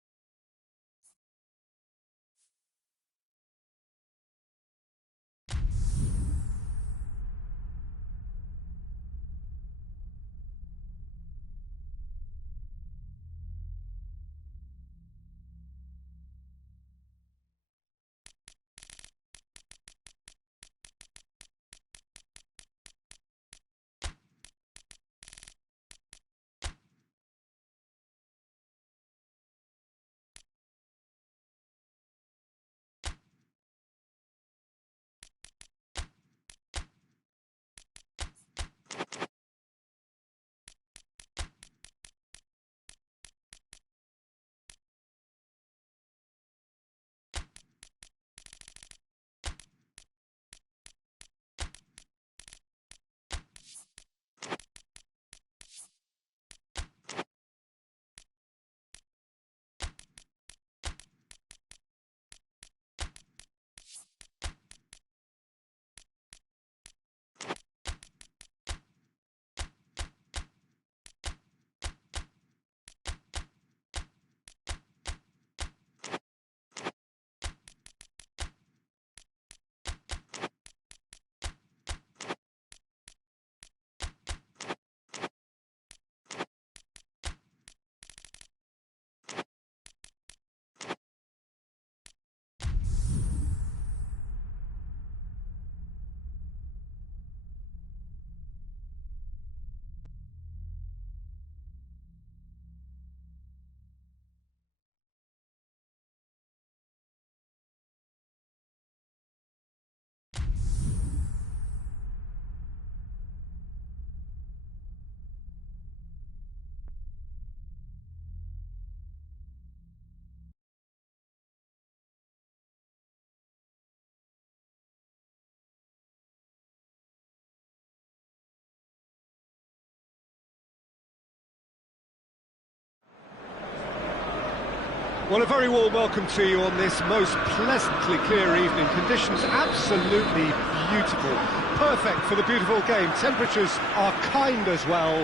Well, a very warm welcome to you on this most pleasantly clear evening. Conditions absolutely beautiful. Perfect for the beautiful game. Temperatures are kind as well.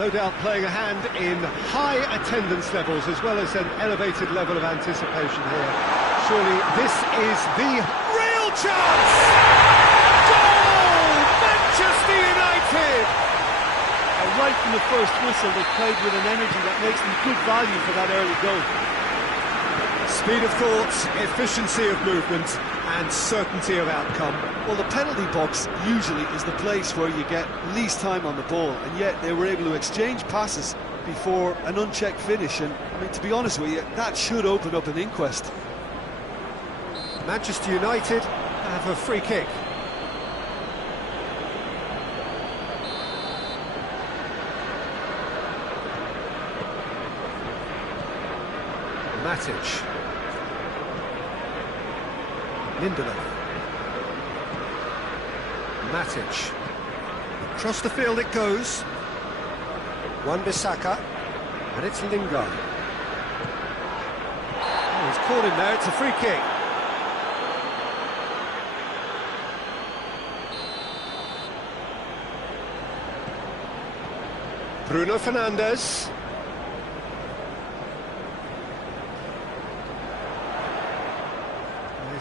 No doubt playing a hand in high attendance levels as well as an elevated level of anticipation here. Surely this is the real chance! Goal! Manchester United! Right from the first whistle, they played with an energy that makes them good value for that early goal. Speed of thought, efficiency of movement and certainty of outcome. Well, the penalty box usually is the place where you get least time on the ball, and yet they were able to exchange passes before an unchecked finish, and I mean, to be honest with you, that should open up an inquest. Manchester United have a free kick. Matic. Lindelof. Matic. Across the field it goes. Wan-Bissaka. And it's Lingard. Oh, he's caught him there, it's a free kick. Bruno Fernandes.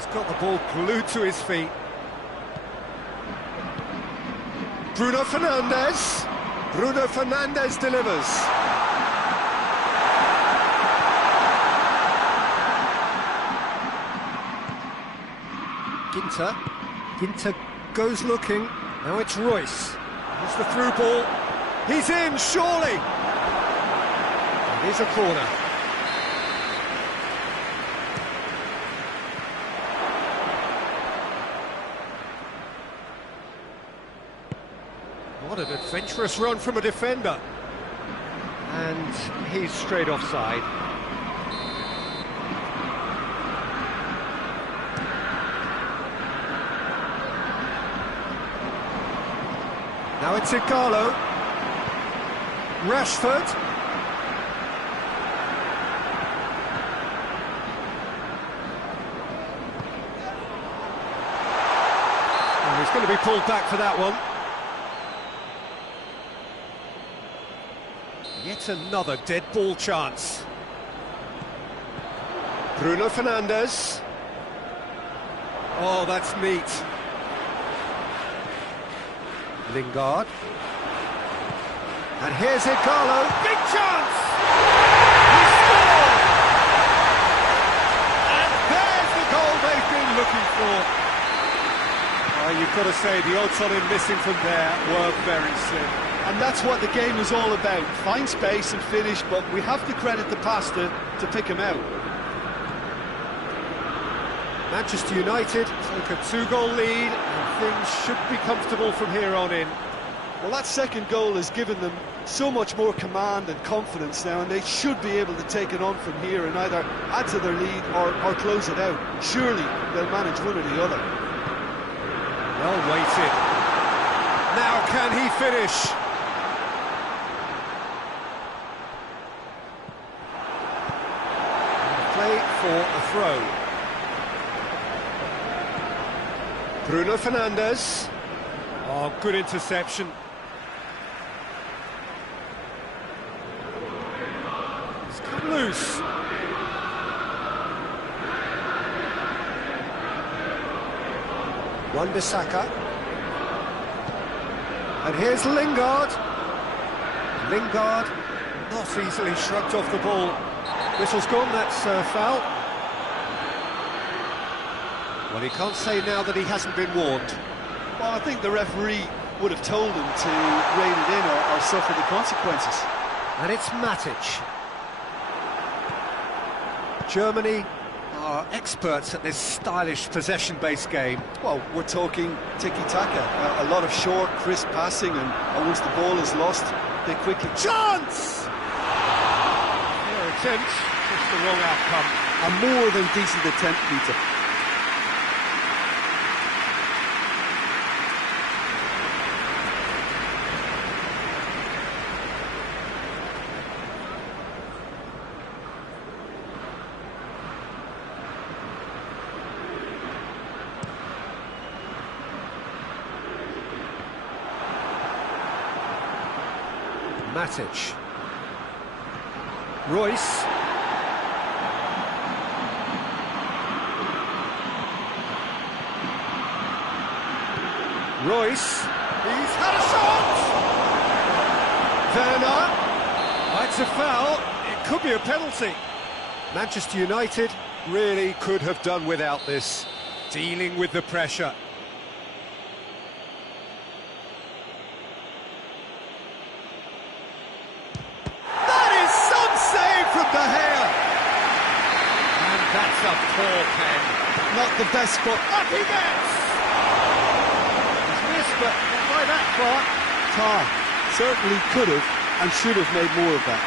He's got the ball glued to his feet. Bruno Fernandes. Bruno Fernandes delivers. Ginter goes looking. Now it's Royce. Here's the through ball. He's in, surely. It is a corner. What an adventurous run from a defender. And he's straight offside. Now it's Igalo. Rashford. And he's going to be pulled back for that one. Yet another dead ball chance. Bruno Fernandes. Oh, that's neat. Lingard. And here's Igalo. Big chance! He scored! And there's the goal they've been looking for. You've got to say, the odds on him missing from there were very slim. And that's what the game is all about. Find space and finish, but we have to credit the pass to pick him out. Manchester United took a 2-goal lead, and things should be comfortable from here on in. Well, that second goal has given them so much more command and confidence now, and they should be able to take it on from here and either add to their lead or close it out. Surely they'll manage one or the other. Well weighted. Now can he finish? Play for a throw. Bruno Fernandes. Oh, good interception. It's come loose. Wan-Bissaka. And here's Lingard. Lingard not easily shrugged off the ball. Whistle's gone, that's foul. Well, he can't say now that he hasn't been warned. Well, I think the referee would have told him to rein it in or suffer the consequences. And it's Matic. Germany are experts at this stylish possession-based game. Well, we're talking tiki-taka, a lot of short, crisp passing, and once the ball is lost, they quickly... Chance! Their attempt, just the wrong outcome. A more than decent attempt, Peter. Matic. Royce. Royce. He's had a shot! Werner. That's a foul. It could be a penalty. Manchester United really could have done without this. Dealing with the pressure. That's a poor pen. Not the best, but up he gets! He's missed, but not by that far. Tar certainly could have and should have made more of that.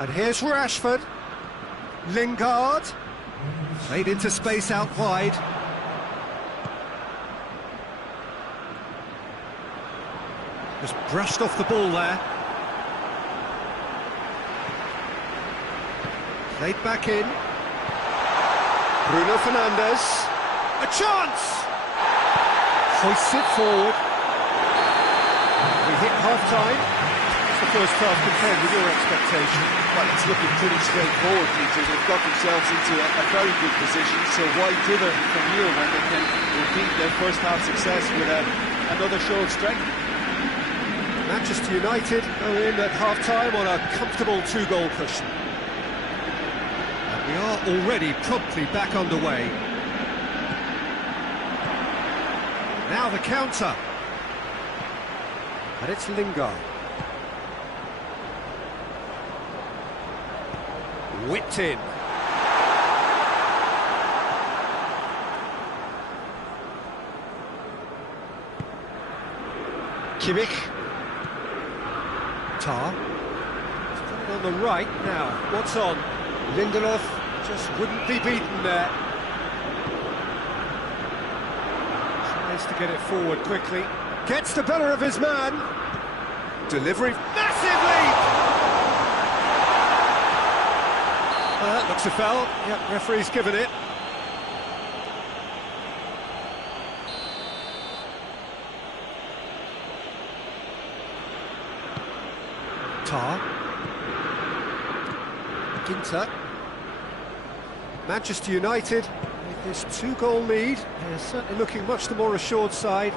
And here's Rashford. Lingard. Played into space out wide. Just brushed off the ball there. Played back in. Bruno Fernandes. A chance! hoists it forward. We hit half-time. What's the first half compared with your expectation? Well, it's looking pretty straightforward, Peter. They've got themselves into a very good position, so why dither from here when they can repeat their first half success with another show of strength? Manchester United are in at half-time on a comfortable 2-goal cushion. And we are already promptly back underway. Now the counter. And it's Lingard. Whipped in. Kimmich. Tar. He's got it on the right now. What's on? Lindelof just wouldn't be beaten there. Tries to get it forward quickly. Gets the better of his man. Delivery. Massive leap! That looks a foul. Yep, referee's given it. Tar. Ginter. Manchester United with this 2-goal lead. They're certainly looking much the more assured side.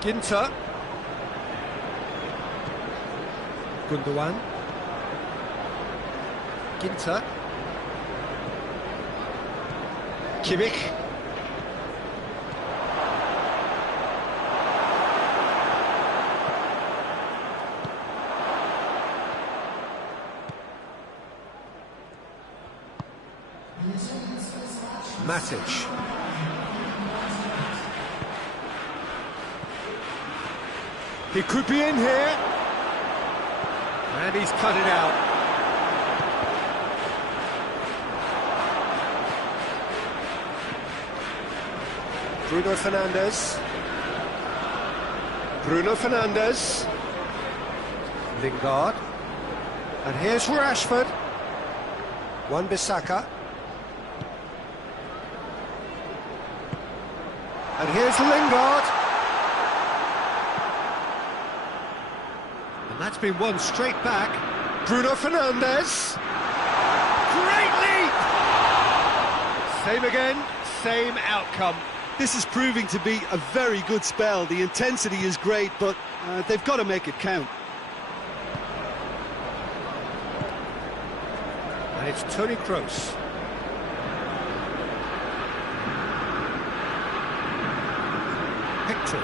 Ginter. Gundogan. Ginter. Kimmich. Matic. He could be in here. And he's cut it out. Bruno Fernandes. Bruno Fernandes. Lingard. And here's Rashford. Wan-Bissaka. And here's Lingard. And that's been won straight back. Bruno Fernandes. Great leap! Same again, same outcome. This is proving to be a very good spell. The intensity is great, but they've got to make it count. And it's Toni Kroos. Hector.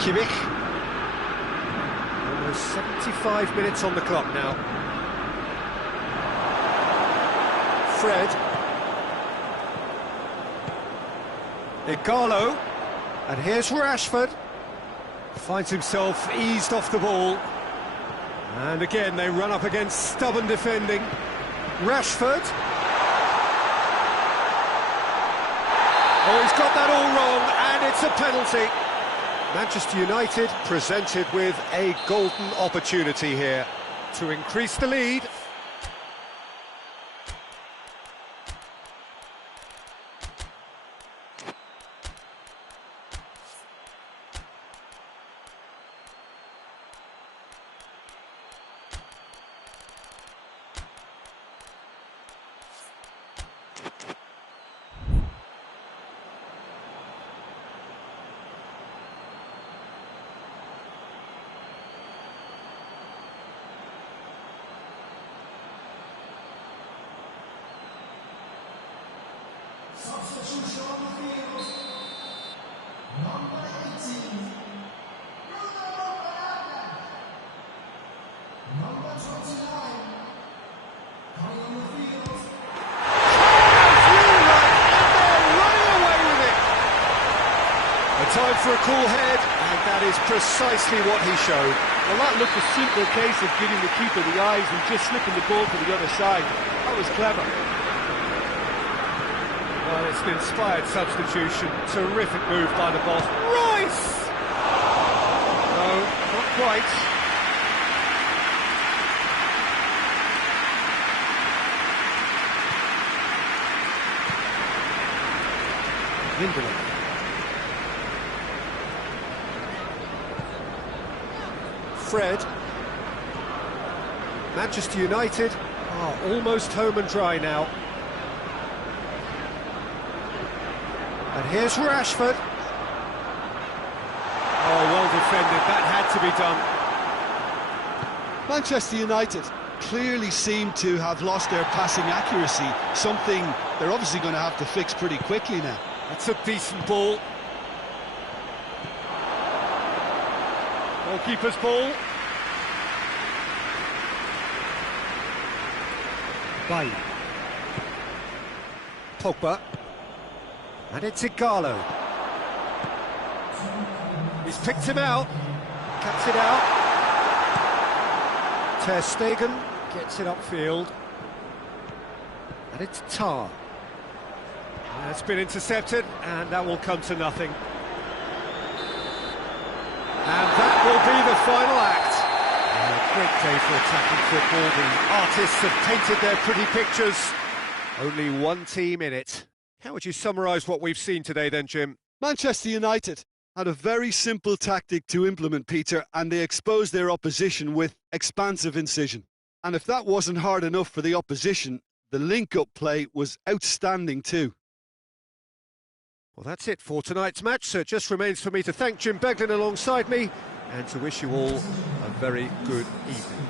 Kimmich. Almost 75 minutes on the clock now. Fred. Igalo. And here's Rashford. Finds himself eased off the ball. And again, they run up against stubborn defending. Rashford. Oh, he's got that all wrong, and it's a penalty. Manchester United presented with a golden opportunity here to increase the lead. Substitution on the field. Number 18, Bruno Fernandes. Number 29, coming on the field. Running away with it. A time for a cool head, and that is precisely what he showed. Well, that looked a simple case of giving the keeper the eyes and just slipping the ball to the other side. That was clever. Well, it's an inspired substitution. Terrific move by the boss. Royce! No, not quite. Lindelof. Fred. Manchester United are almost home and dry now. And here's Rashford. Oh, well defended, that had to be done. Manchester United clearly seem to have lost their passing accuracy, something they're obviously going to have to fix pretty quickly now. That's a decent ball. Goalkeeper's ball. Bailly. Pogba. And it's Igalo. He's picked him out. Cuts it out. Ter Stegen gets it upfield. And it's Tar. That's been intercepted, and that will come to nothing. And that will be the final act. A great day for attacking football. The artists have painted their pretty pictures. Only one team in it. How would you summarise what we've seen today then, Jim? Manchester United had a very simple tactic to implement, Peter, and they exposed their opposition with expansive incision. And if that wasn't hard enough for the opposition, the link-up play was outstanding too. Well, that's it for tonight's match, so it just remains for me to thank Jim Beglin alongside me and to wish you all a very good evening.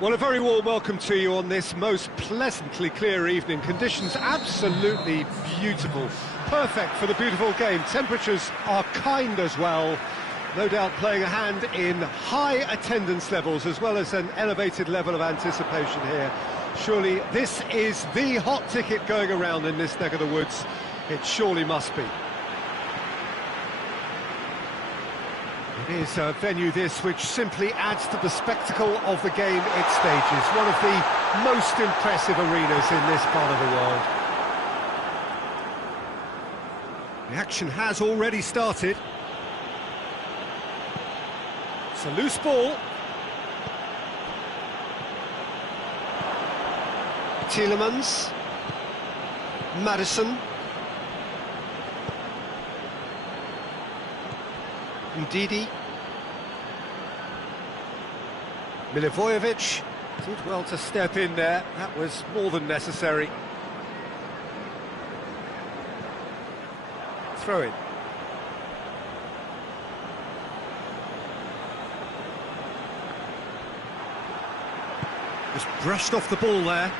Well, a very warm welcome to you on this most pleasantly clear evening. Conditions absolutely beautiful. Perfect for the beautiful game. Temperatures are kind as well. No doubt playing a hand in high attendance levels as well as an elevated level of anticipation here. Surely this is the hot ticket going around in this neck of the woods. It surely must be. It is a venue this which simply adds to the spectacle of the game it stages. One of the most impressive arenas in this part of the world. The action has already started. It's a loose ball. Tielemans. Madison. Ndidi. Milivojevic did well to step in there. That was more than necessary. Throw in. Just brushed off the ball there.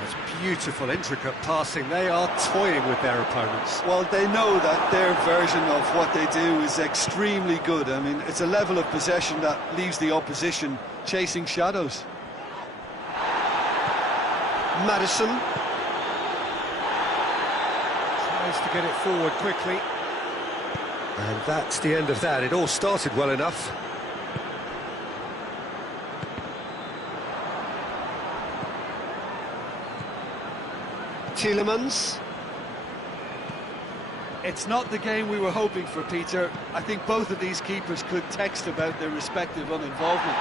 That's beautiful, intricate passing. They are toying with their opponents. Well, they know that their version of what they do is extremely good. I mean, it's a level of possession that leaves the opposition chasing shadows. Madison. Tries to get it forward quickly. And that's the end of that. It all started well enough. Tielemans. It's not the game we were hoping for, Peter. I think both of these keepers could text about their respective uninvolvement.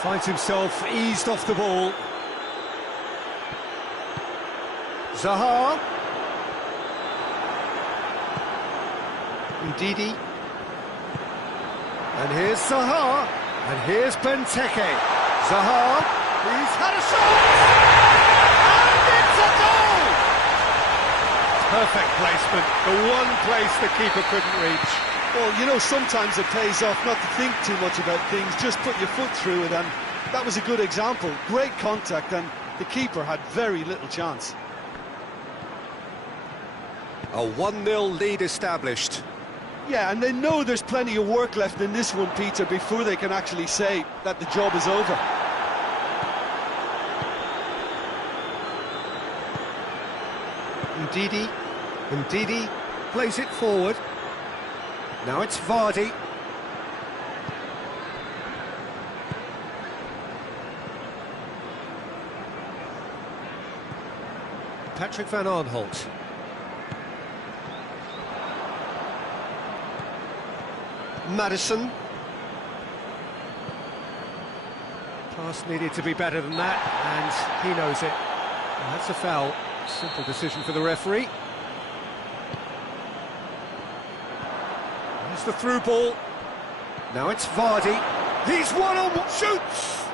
Finds himself eased off the ball. Zaha. Ndidi. And here's Zaha. And here's Benteke. Zaha. He's had a shot! Perfect placement, the one place the keeper couldn't reach. Well, you know, sometimes it pays off not to think too much about things, just put your foot through it, and that was a good example. Great contact, and the keeper had very little chance. A 1-0 lead established. Yeah, and they know there's plenty of work left in this one, Peter, before they can actually say that the job is over. Ndidi. Ndidi plays it forward. Now it's Vardy. Patrick van Aanholt. Madison. Pass needed to be better than that, and he knows it. And that's a foul. Simple decision for the referee. There's the through ball. Now it's Vardy. He's one-on-one. Shoots!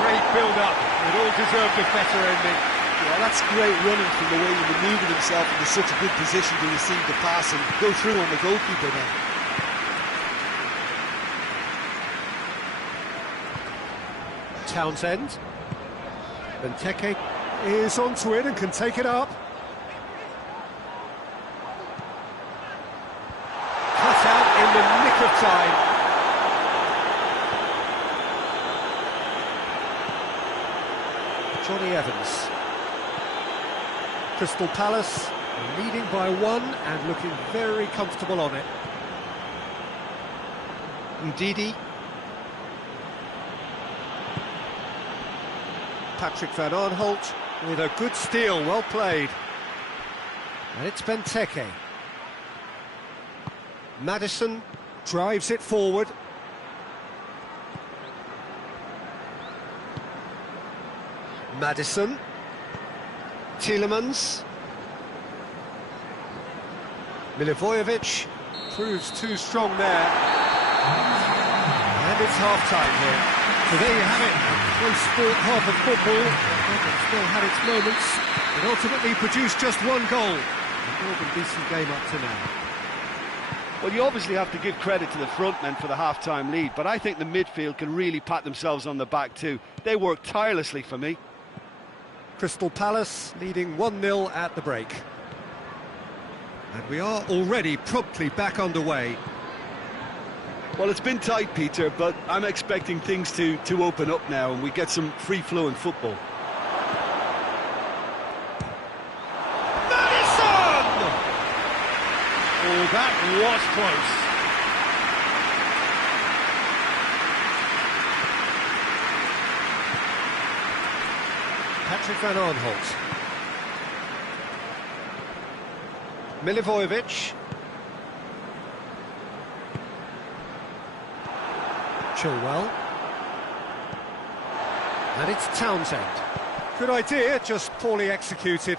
Great build-up. It all deserved a better ending. Yeah, that's great running from the way he manoeuvred himself into such a good position to receive the pass and go through on the goalkeeper then. Townsend. Benteke is onto it and can take it up. Cut out in the nick of time. Johnny Evans. Crystal Palace leading by 1 and looking very comfortable on it. Ndidi. Patrick van Aanholt with a good steal, well played. And it's Benteke. Madison. Drives it forward. Madison. Tielemans. Milivojevic proves too strong there. And it's half-time here. So there you have it, a close sport half of football. It still had its moments. It ultimately produced just 1 goal. A more than decent game up to now. Well, you obviously have to give credit to the front men for the half-time lead, but I think the midfield can really pat themselves on the back too. They work tirelessly for me. Crystal Palace leading 1-0 at the break. And we are already promptly back underway. Well, it's been tight, Peter, but I'm expecting things to open up now and we get some free-flowing football. Madison! Oh, that was close. Patrick van Arnholt. Milivojevic. Chilwell. And it's Townsend. Good idea, just poorly executed.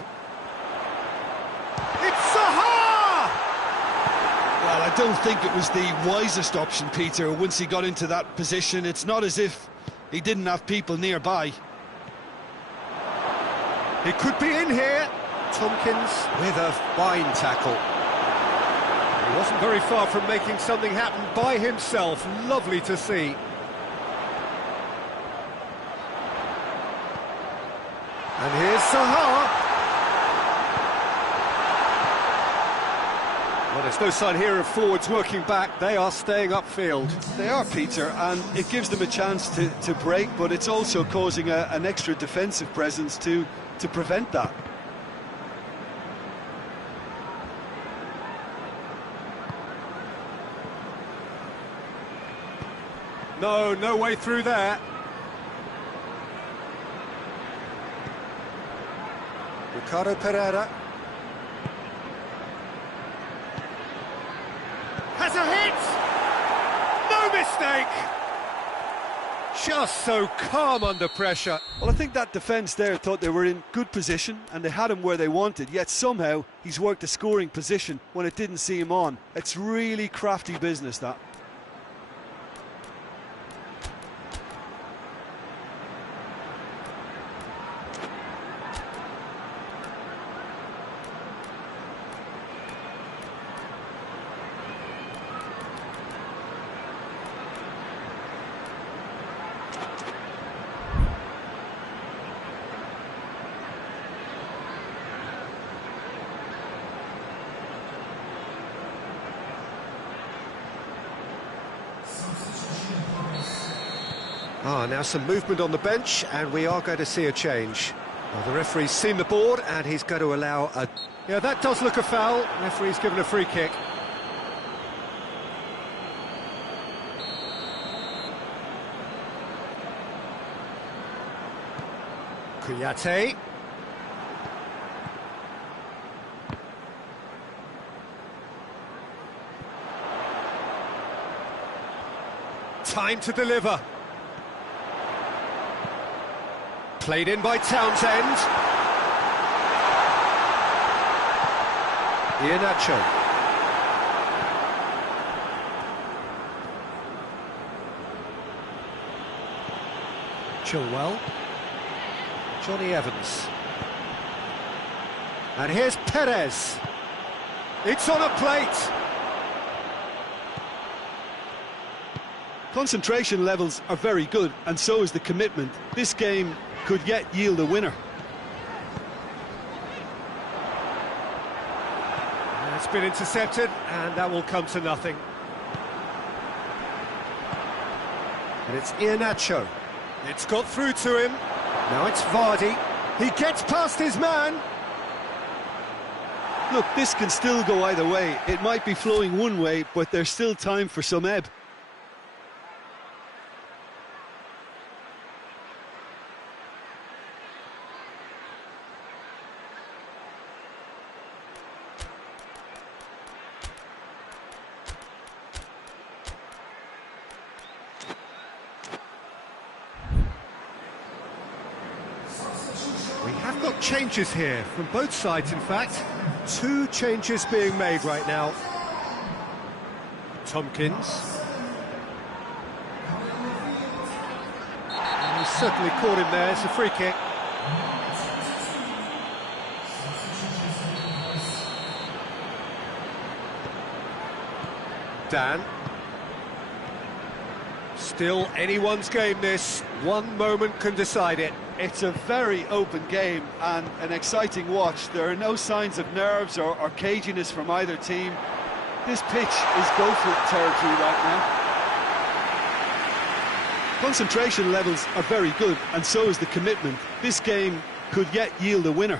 It's Zaha! Well, I don't think it was the wisest option, Peter. Once he got into that position, it's not as if he didn't have people nearby. He could be in here. Tompkins with a fine tackle. He wasn't very far from making something happen by himself. Lovely to see. And here's Zaha. Well, there's no sign here of forwards working back. They are staying upfield. They are, Peter, and it gives them a chance to break, but it's also causing an extra defensive presence to prevent that. No way through there. Ricardo Pereira. Has a hit! No mistake! Just so calm under pressure. Well, I think that defence there thought they were in good position and they had him where they wanted, yet somehow he's worked a scoring position when it didn't see him on. It's really crafty business, that. Now some movement on the bench, and we are going to see a change. Well, the referee's seen the board, and he's going to allow a... Yeah, that does look a foul. Referee's given a free kick. Kouyaté. Time to deliver. Played in by Townsend. Iheanacho. Chilwell. Johnny Evans. And here's Perez. It's on a plate. Concentration levels are very good, and so is the commitment. This game could yet yield a winner. It's been intercepted, and that will come to nothing. And it's Iheanacho. It's got through to him. Now it's Vardy. He gets past his man. Look, this can still go either way. It might be flowing one way, but there's still time for some ebb. We have got changes here from both sides, in fact. 2 changes being made right now. Tompkins. And he's certainly caught him there. It's a free kick. Dan. Still anyone's game, this. One moment can decide it. It's a very open game and an exciting watch. There are no signs of nerves or caginess from either team. This pitch is go-for-it territory right now. Concentration levels are very good, and so is the commitment. This game could yet yield a winner.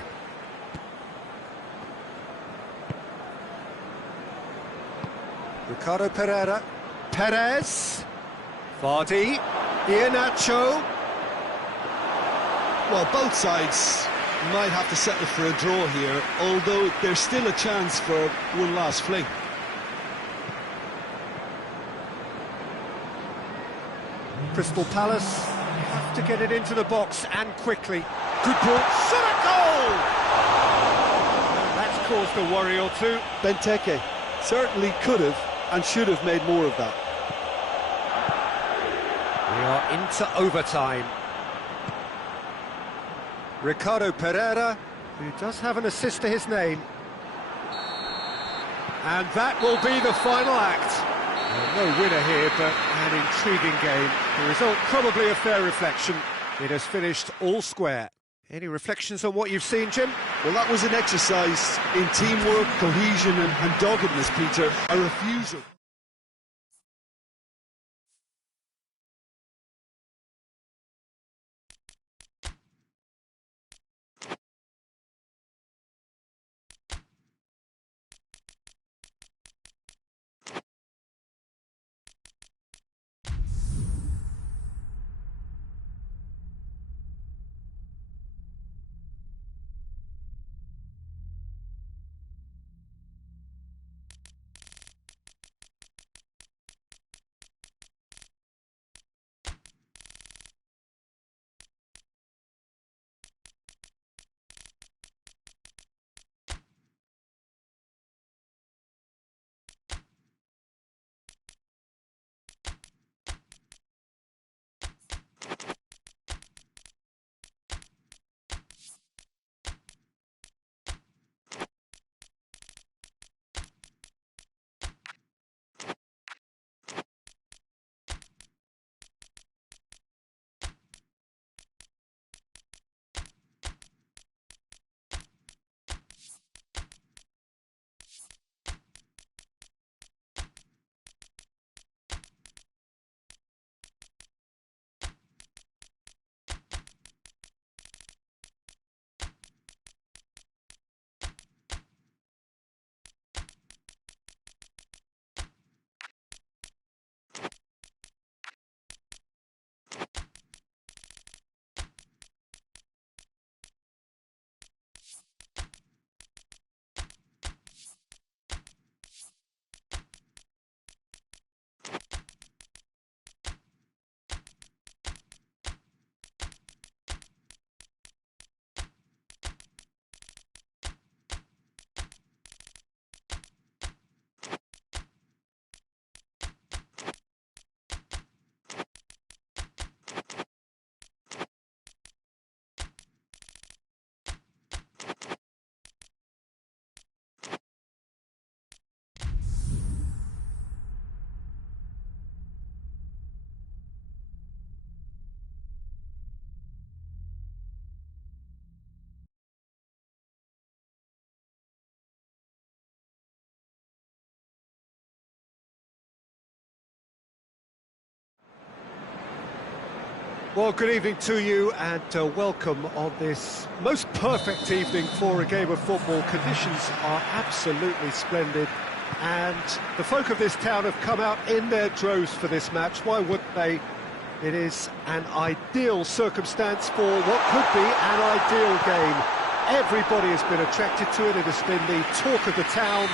Ricardo Pereira. Perez. Vardy. Iheanacho. Well, both sides might have to settle for a draw here, although there's still a chance for one last fling. Crystal Palace have to get it into the box and quickly. Good ball. Shot a goal! And that's caused a worry or two. Benteke certainly could have and should have made more of that. We are into overtime. Ricardo Pereira, who does have an assist to his name. And that will be the final act. Well, no winner here, but an intriguing game. The result probably a fair reflection. It has finished all square. Any reflections on what you've seen, Jim? Well, that was an exercise in teamwork, cohesion and doggedness, Peter. A refusal. Well, good evening to you and welcome on this most perfect evening for a game of football. Conditions are absolutely splendid and the folk of this town have come out in their droves for this match. Why wouldn't they? It is an ideal circumstance for what could be an ideal game. Everybody has been attracted to it. It has been the talk of the town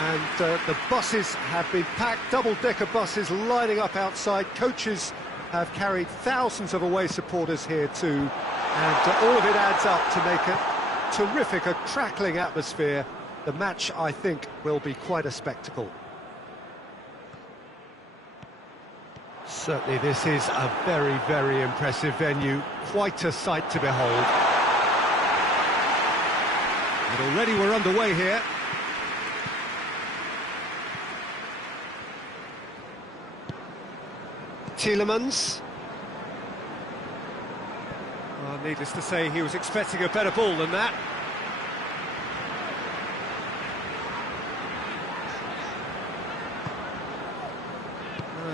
and the buses have been packed, double-decker buses lining up outside. Coaches have carried thousands of away supporters here too, and all of it adds up to make a terrific, a crackling atmosphere. The match, I think, will be quite a spectacle. Certainly this is a very, very impressive venue, quite a sight to behold. And already we're underway here. Tielemans. Well, needless to say, he was expecting a better ball than that.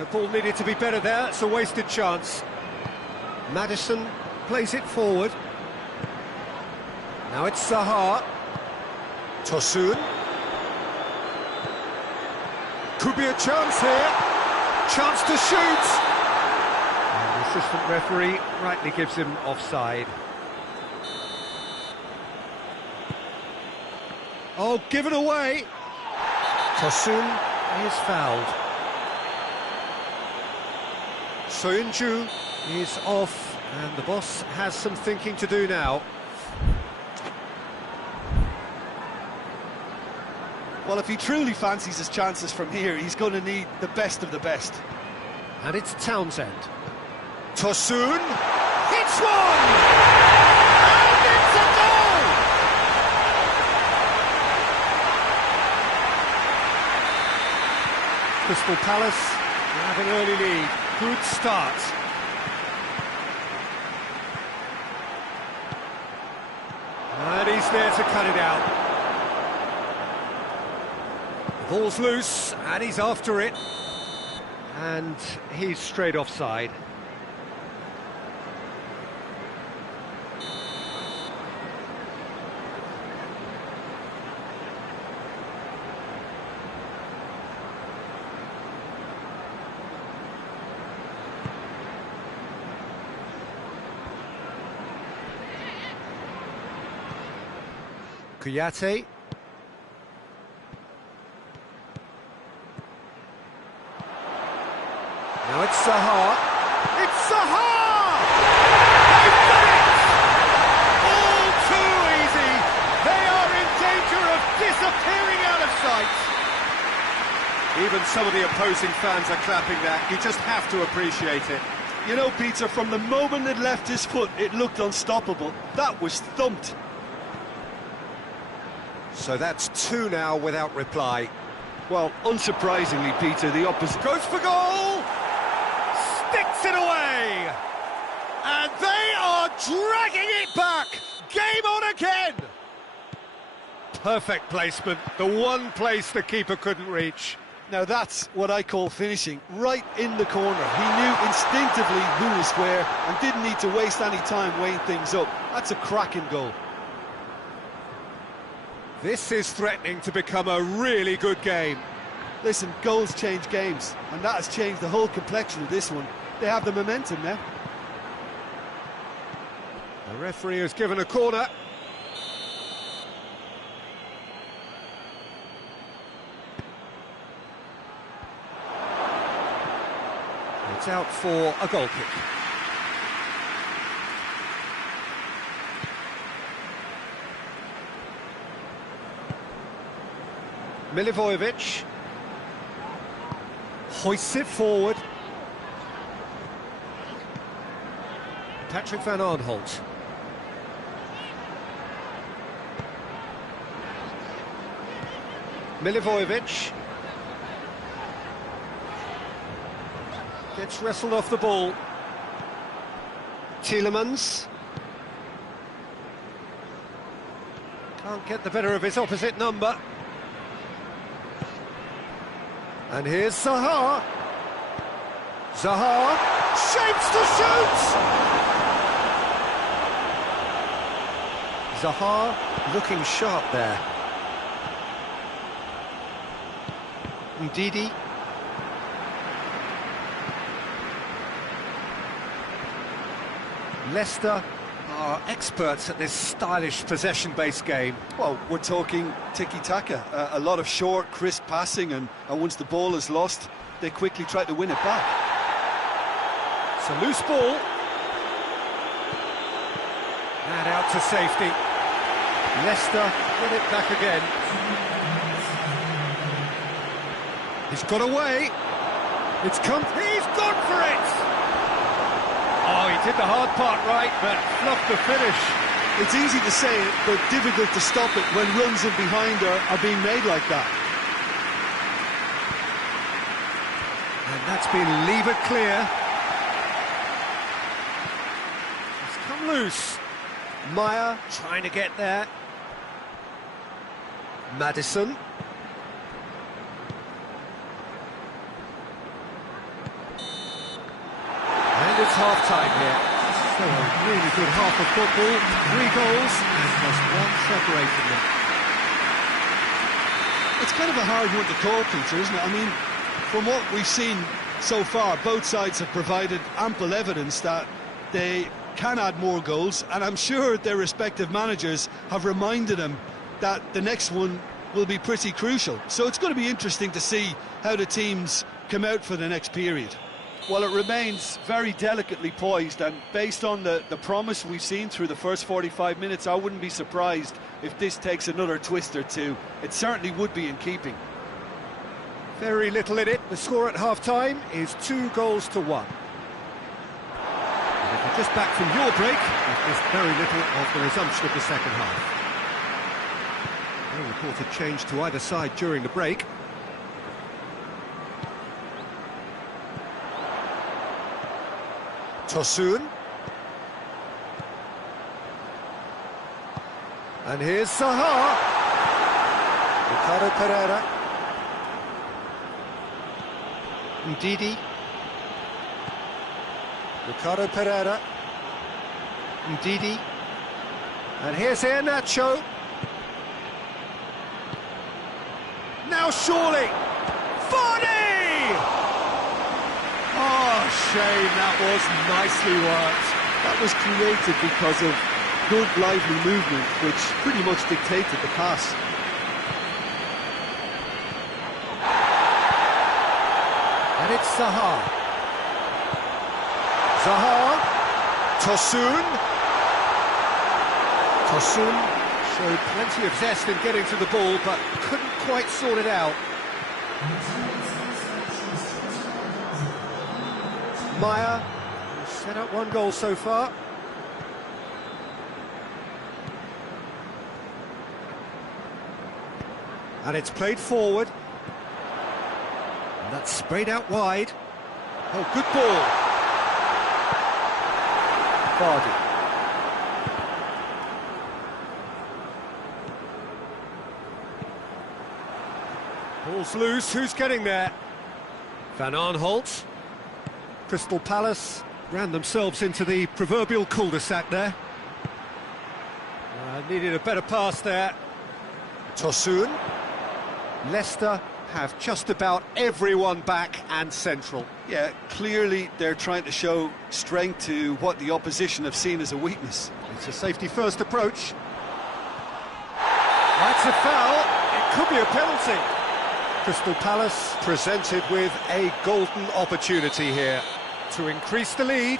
The ball needed to be better there, it's a wasted chance. Maddison plays it forward. Now it's Zaha. Tosun. Could be a chance here. Chance to shoot. And the assistant referee rightly gives him offside. Oh, given away. Tosun is fouled. Soyuncu is off, and the boss has some thinking to do now. Well, if he truly fancies his chances from here, he's going to need the best of the best. And it's Townsend. Tosun hits one! And it's a goal! Crystal Palace have an early lead. Good start. And he's there to cut it out. The ball's loose, and he's after it. And he's straight offside. Kouyaté. Now it's Zaha. It's Zaha! They've done it! All too easy. They are in danger of disappearing out of sight. Even some of the opposing fans are clapping that. You just have to appreciate it. You know, Peter, from the moment it left his foot, it looked unstoppable. That was thumped. So that's two now without reply. Well, unsurprisingly, Peter, the opposite Goes for goal! Sticks it away! And they are dragging it back! Game on again! Perfect placement, the one place the keeper couldn't reach. Now that's what I call finishing, right in the corner. He knew instinctively who was where and didn't need to waste any time weighing things up. That's a cracking goal. This is threatening to become a really good game. Listen, goals change games, and that has changed the whole complexion of this one. They have the momentum now. The referee has given a corner. It's out for a goal kick. Milivojevic hoists it forward. Patrick van Aanholt. Milivojevic gets wrestled off the ball. Tielemans can't get the better of his opposite number. And here's Zaha. Zaha shapes to shoot! Zaha looking sharp there. Ndidi. Leicester are experts at this stylish possession-based game. Well, we're talking tiki-taka, a lot of short, crisp passing, and once the ball is lost, they quickly try to win it back. It's a loose ball. And out to safety. Leicester get it back again. He's got away. It's come. He's gone for it! Oh, he did the hard part right, but fluffed the finish. It's easy to say it, but difficult to stop it when runs in behind are being made like that. And that's been levered clear. loose. Meyer trying to get there. Maddison. And it's half-time here. So a really good half of football. 3 goals and just one separating them. It's kind of a hard one to call, Peter, isn't it? I mean, from what we've seen so far, both sides have provided ample evidence that they can add more goals, and I'm sure their respective managers have reminded them that the next one will be pretty crucial. So it's going to be interesting to see how the teams come out for the next period. Well, it remains very delicately poised, and based on the promise we've seen through the first 45 minutes, I wouldn't be surprised if this takes another twist or two. It certainly would be in keeping. Very little in it. The score at half-time is 2-1. And if you're just back from your break, you've missed very little of the resumption of the second half. No reported change to either side during the break. Tosun. And here's Zaha. Ricardo Pereira. Ndidi. Ricardo Pereira. Ndidi. And here's Iheanacho. Now surely. Vardy! Oh, shame, that was nicely worked. That was created because of good, lively movement, which pretty much dictated the pass. And it's Zaha. Zaha. Tosun. Tosun showed plenty of zest in getting to the ball, but couldn't quite sort it out. Meyer set up 1 goal so far. And it's played forward. And that's sprayed out wide. Oh, good ball. Vardy. Ball's loose, who's getting there? Van Aanholt. Crystal Palace ran themselves into the proverbial cul-de-sac there. Needed a better pass there. Tosun. Leicester have just about everyone back and central. Yeah, clearly they're trying to show strength to what the opposition have seen as a weakness. It's a safety-first approach. That's a foul. It could be a penalty. Crystal Palace presented with a golden opportunity here to increase the lead.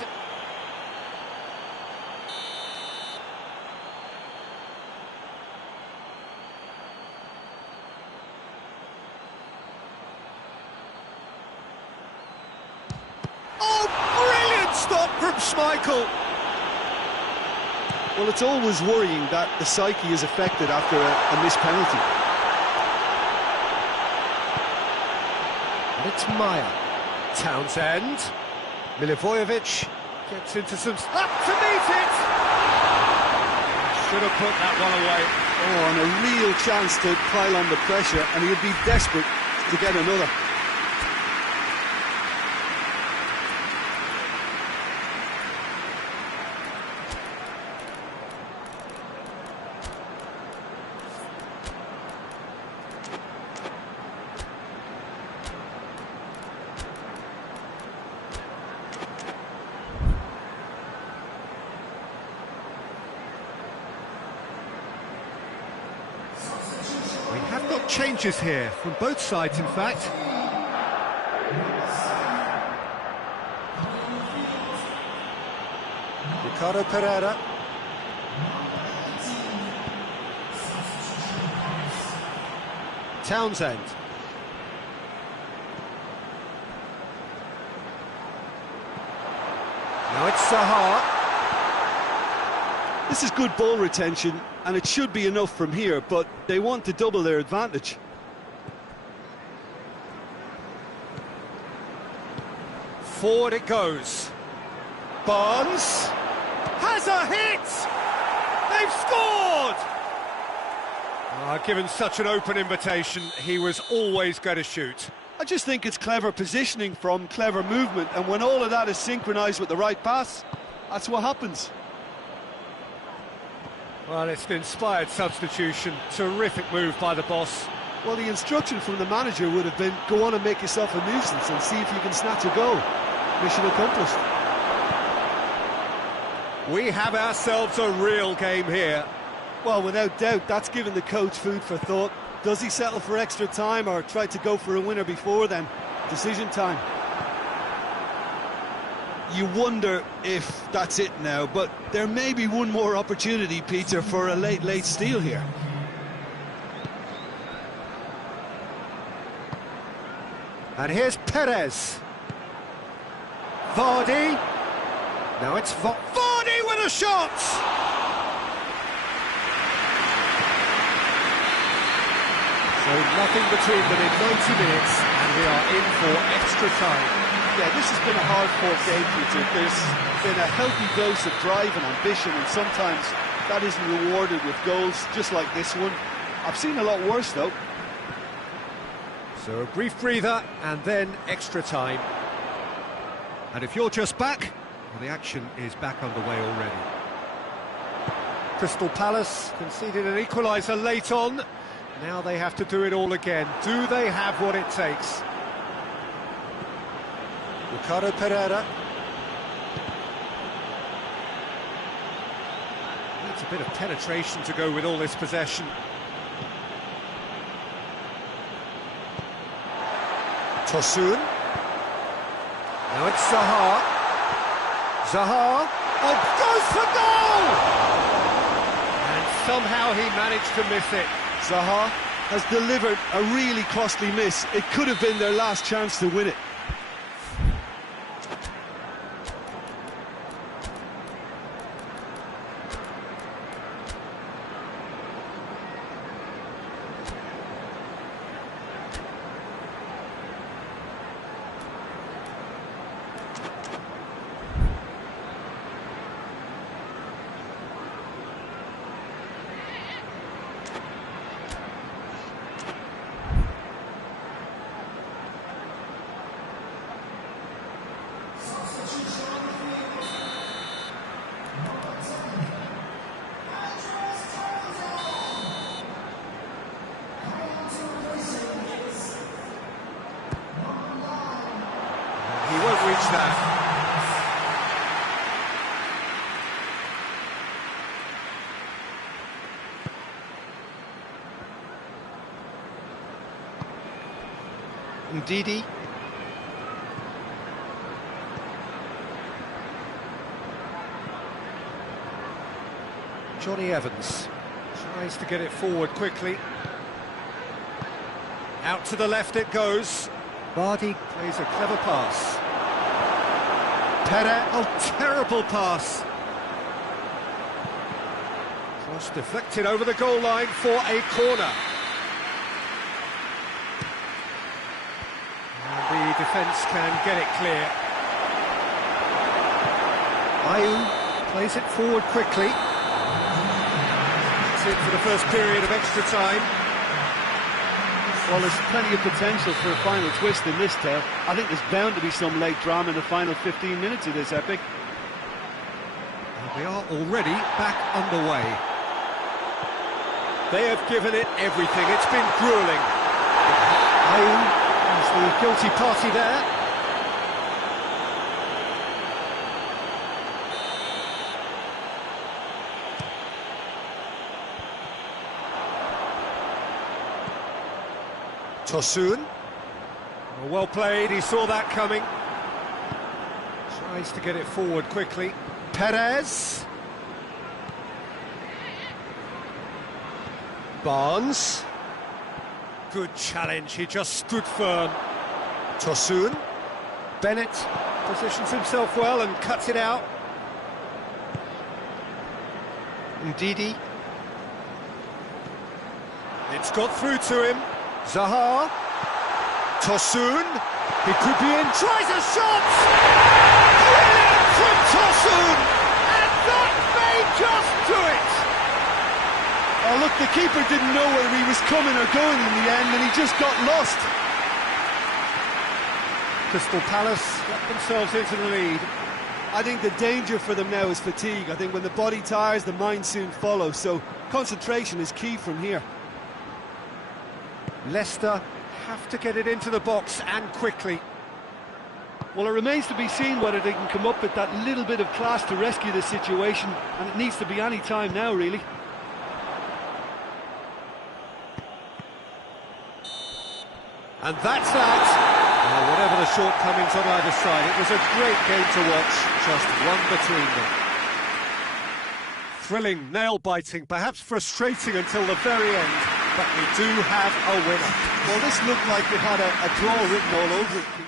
Oh, brilliant stop from Schmeichel. Well, it's always worrying that the psyche is affected after a missed penalty. And it's Meyer. Townsend. Milivojevic gets into some... Up to meet it! Should have put that one away. Oh, and a real chance to pile on the pressure, and he'd be desperate to get another. We have got changes here, from both sides in fact. Ricardo Pereira. Townsend. Now it's Zaha. This is good ball retention, and it should be enough from here, but they want to double their advantage. Forward it goes. Barnes. has a hit! They've scored! Given such an open invitation, he was always going to shoot. I just think it's clever positioning from clever movement, and when all of that is synchronised with the right pass, that's what happens. Well, it's an inspired substitution. Terrific move by the boss. Well, the instruction from the manager would have been, go on and make yourself a nuisance and see if you can snatch a goal. Mission accomplished. We have ourselves a real game here. Well, without doubt, that's given the coach food for thought. Does he settle for extra time or try to go for a winner before then? Decision time. You wonder if that's it now, but there may be one more opportunity, Peter, for a late steal here. And here's Perez. Vardy. Now it's Vardy with a shot! So nothing between them in 90 minutes, and we are in for extra time. Yeah, this has been a hard-fought game, Peter. There's been a healthy dose of drive and ambition, and sometimes that isn't rewarded with goals, just like this one. I've seen a lot worse, though. So a brief breather, and then extra time. And if you're just back, well, the action is back underway already. Crystal Palace conceded an equaliser late on. Now they have to do it all again. Do they have what it takes? Ricardo Pereira. Needs a bit of penetration to go with all this possession. Tosun. Now it's Zaha. Zaha. Oh, goes for goal! And somehow he managed to miss it. Zaha has delivered a really costly miss. It could have been their last chance to win it. He won't reach that. Ndidi. Johnny Evans tries to get it forward quickly. Out to the left it goes. Vardy plays a clever pass. Perez, oh, terrible pass. Cross deflected over the goal line for a corner. And the defence can get it clear. Ayew plays it forward quickly. That's it for the first period of extra time. Well, there's plenty of potential for a final twist in this tale. I think there's bound to be some late drama in the final 15 minutes of this epic. And we are already back underway. They have given it everything. It's been gruelling. Ayew is the guilty party there. Tosun. Well played, he saw that coming. Tries to get it forward quickly. Perez. Barnes. Good challenge, he just stood firm. Tosun. Bennett positions himself well and cuts it out. Ndidi. It's got through to him. Zaha. Tosun. He could be in. Tries a shot! Brilliant from Tosun! And that Oh, look, the keeper didn't know whether he was coming or going in the end, and he just got lost. Crystal Palace get themselves into the lead. I think the danger for them now is fatigue. I think when the body tires, the mind soon follows, so concentration is key from here. Leicester have to get it into the box and quickly. Well, it remains to be seen whether they can come up with that little bit of class to rescue this situation, and it needs to be any time now, really. And that's that. Whatever the shortcomings on either side, it was a great game to watch, just one between them. Thrilling, nail-biting, perhaps frustrating until the very end, but we do have a winner. Well, this looked like it had a draw written all over it, Peter.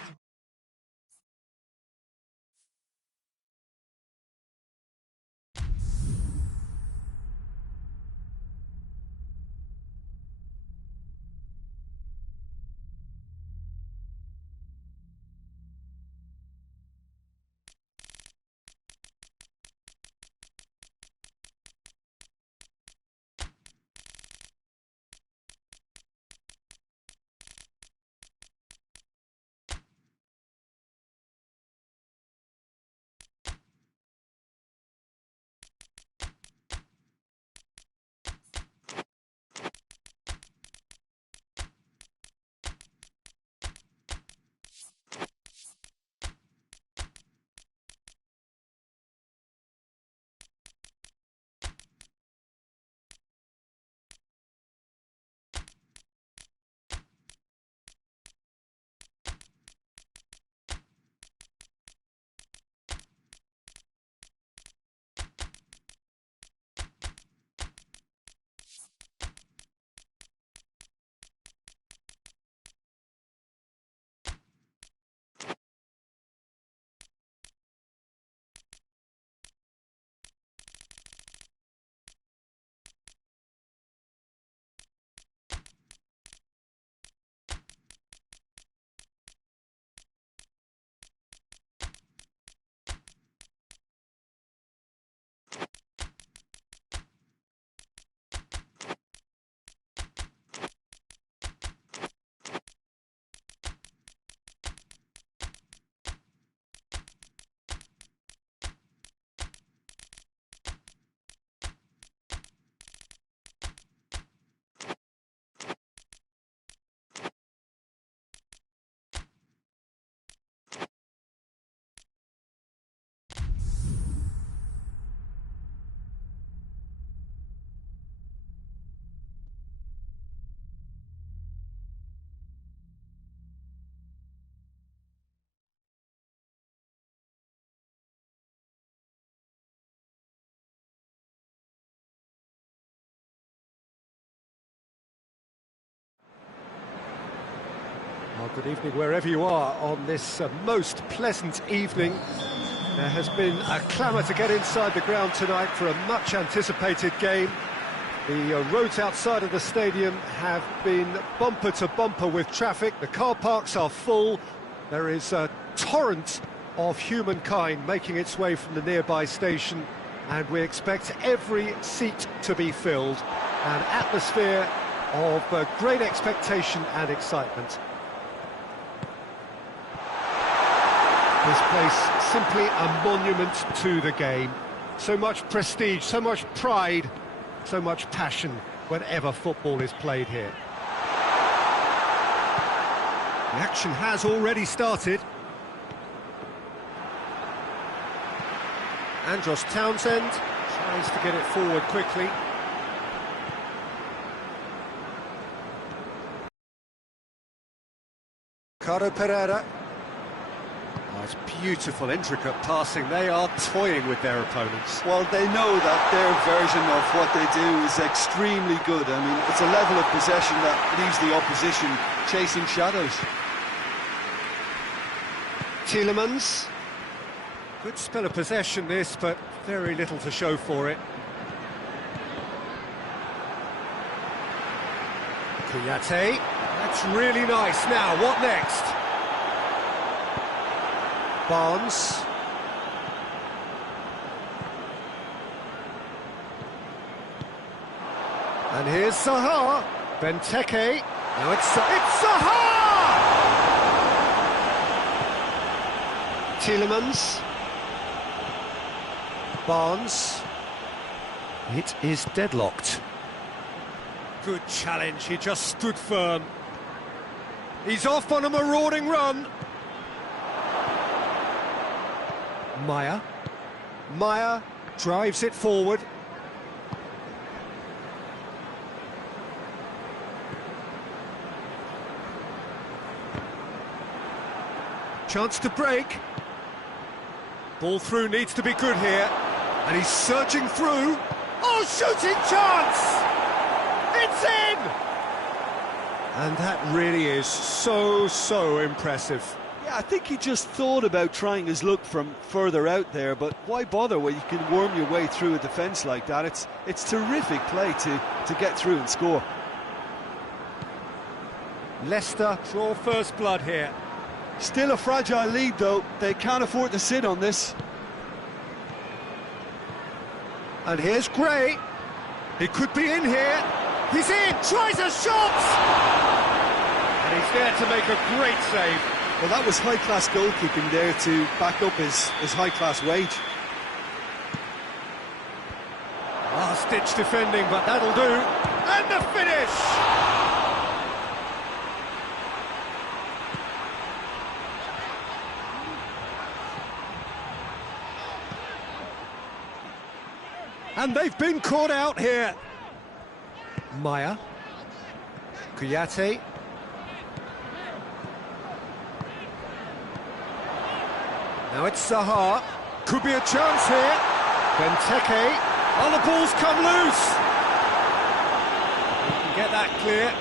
Well, good evening wherever you are on this most pleasant evening. There has been a clamour to get inside the ground tonight for a much anticipated game. The roads outside of the stadium have been bumper to bumper with traffic. The car parks are full. There is a torrent of humankind making its way from the nearby station, and we expect every seat to be filled. An atmosphere of great expectation and excitement. This place simply a monument to the game. So much prestige, so much pride, so much passion whenever football is played here. The action has already started. Andros Townsend tries to get it forward quickly. Ricardo Pereira. Oh, it's beautiful, intricate passing. They are toying with their opponents. Well, they know that their version of what they do is extremely good. I mean, it's a level of possession that leaves the opposition chasing shadows. Tielemans. Good spell of possession this, but very little to show for it. Kouyaté. That's really nice. Now, what next? Barnes. And here's Zaha. Benteke. Now it's Zaha! Tielemans. Barnes. It is deadlocked. Good challenge, he just stood firm. He's off on a marauding run. Maya. Maya drives it forward. Chance to break. Ball through needs to be good here. And he's surging through. Oh, shooting chance! It's in! And that really is so impressive. Yeah, I think he just thought about trying his luck from further out there, but why bother when you can worm your way through a defence like that? It's terrific play to get through and score. Leicester draw first blood here. Still a fragile lead, though. They can't afford to sit on this. And here's Gray. He could be in here. He's in, tries a shot! And he's there to make a great save. Well, that was high-class goalkeeping there to back up his high-class wage. Last-ditch defending, but that'll do. And the finish! And they've been caught out here. Maya. Kouyaté. Now it's Zaha. Could be a chance here. Benteke. Oh, the ball's come loose. You can get that clear.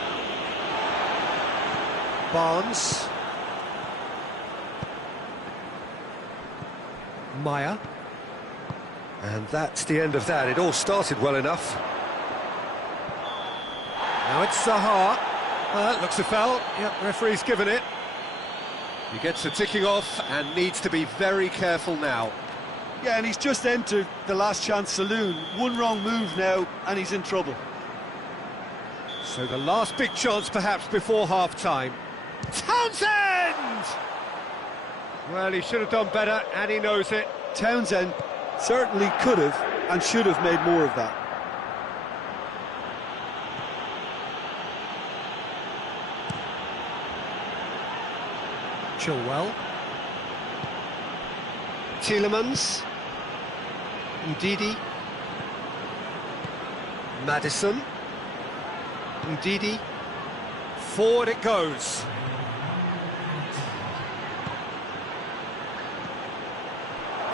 Barnes. Maya. And that's the end of that. It all started well enough. Now it's Zaha. Looks a foul. Yep, referee's given it. He gets the ticking off and needs to be very careful now. Yeah, and he's just entered the last chance saloon. One wrong move now, and he's in trouble. So the last big chance perhaps before half-time. Townsend! Well, he should have done better, and he knows it. Townsend certainly could have and should have made more of that. Chilwell. Tielemans. Ndidi. Maddison. Ndidi. Forward it goes.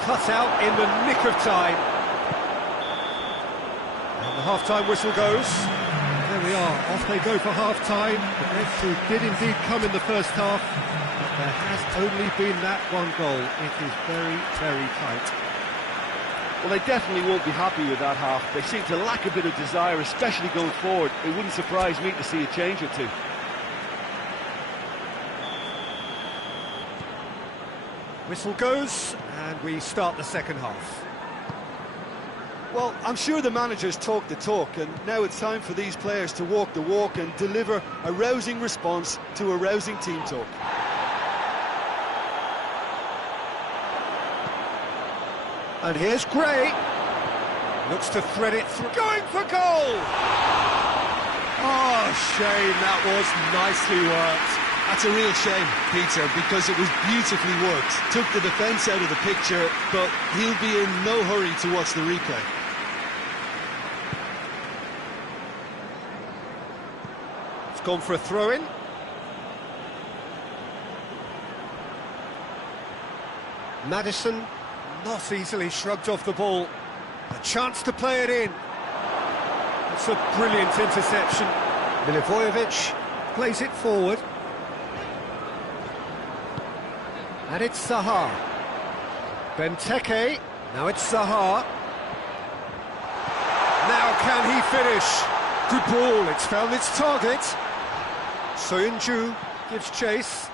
Cut out in the nick of time. And the half-time whistle goes. There we are, off they go for half-time. The breakthrough did indeed come in the first half, but there has only been that one goal. It is very tight. Well, they definitely won't be happy with that half. They seem to lack a bit of desire, especially going forward. It wouldn't surprise me to see a change or two. Whistle goes, and we start the second half. Well, I'm sure the managers talk the talk, and now it's time for these players to walk the walk and deliver a rousing response to a rousing team talk. And here's Gray. Looks to thread it through. Going for goal! Oh, shame, that was nicely worked. That's a real shame, Peter, because it was beautifully worked. Took the defence out of the picture, but he'll be in no hurry to watch the replay. It's gone for a throw-in. Maddison not easily shrugged off the ball. A chance to play it in. It's a brilliant interception. Milivojevic plays it forward. And it's Zaha. Benteke. Now it's Zaha. Now can he finish? Good ball, it's found its target. Soyuncu gives chase.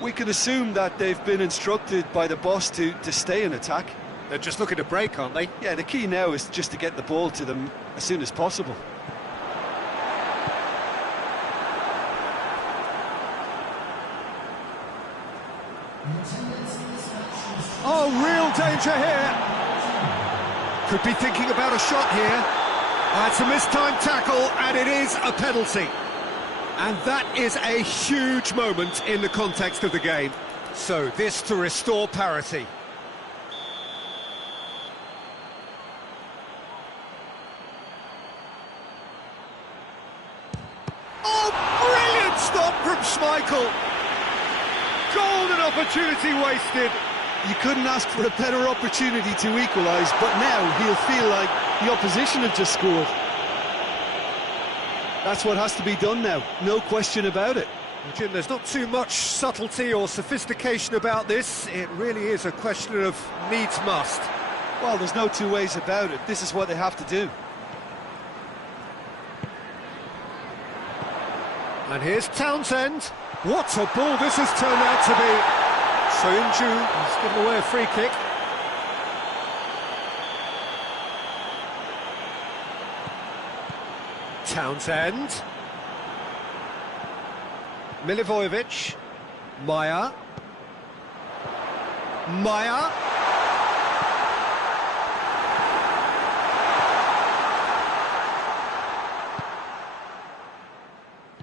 We can assume that they've been instructed by the boss to stay in attack. They're just looking to break, aren't they? Yeah, the key now is just to get the ball to them as soon as possible. Oh, real danger here. Could be thinking about a shot here. That's a mistimed tackle, and it is a penalty. And that is a huge moment in the context of the game. So this to restore parity. Oh, brilliant stop from Schmeichel. Golden opportunity wasted. You couldn't ask for a better opportunity to equalise, but now he'll feel like the opposition have just scored. That's what has to be done now, no question about it. Well, Jim, there's not too much subtlety or sophistication about this. It really is a question of needs must. Well, there's no two ways about it. This is what they have to do. And here's Townsend. What a ball this has turned out to be. Soyuncu has given away a free kick. Townsend. Milivojevic. Maya. Maya.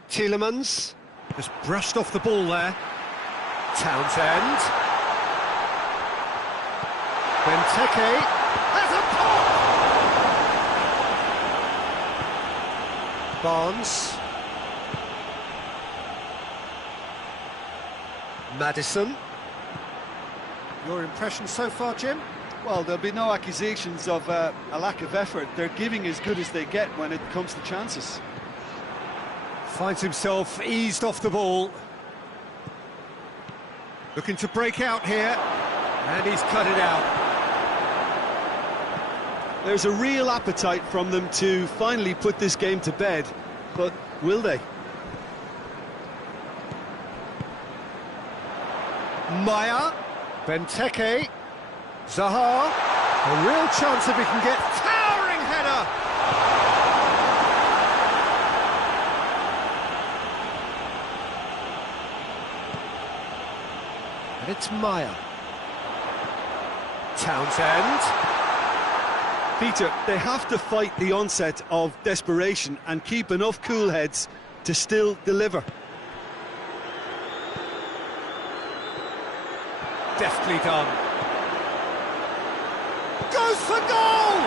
Tielemans just brushed off the ball there. Townsend. Benteke has a pop! Barnes. Maddison. Your impression so far, Jim? Well, there'll be no accusations of a lack of effort. They're giving as good as they get when it comes to chances. Finds himself eased off the ball. Looking to break out here, and he's cut it out. There's a real appetite from them to finally put this game to bed, but will they? Maya, Benteke, Zaha, a real chance if he can get towering header. And it's Maya. Townsend. Peter, they have to fight the onset of desperation and keep enough cool heads to still deliver. Deftly done. Goes for goal!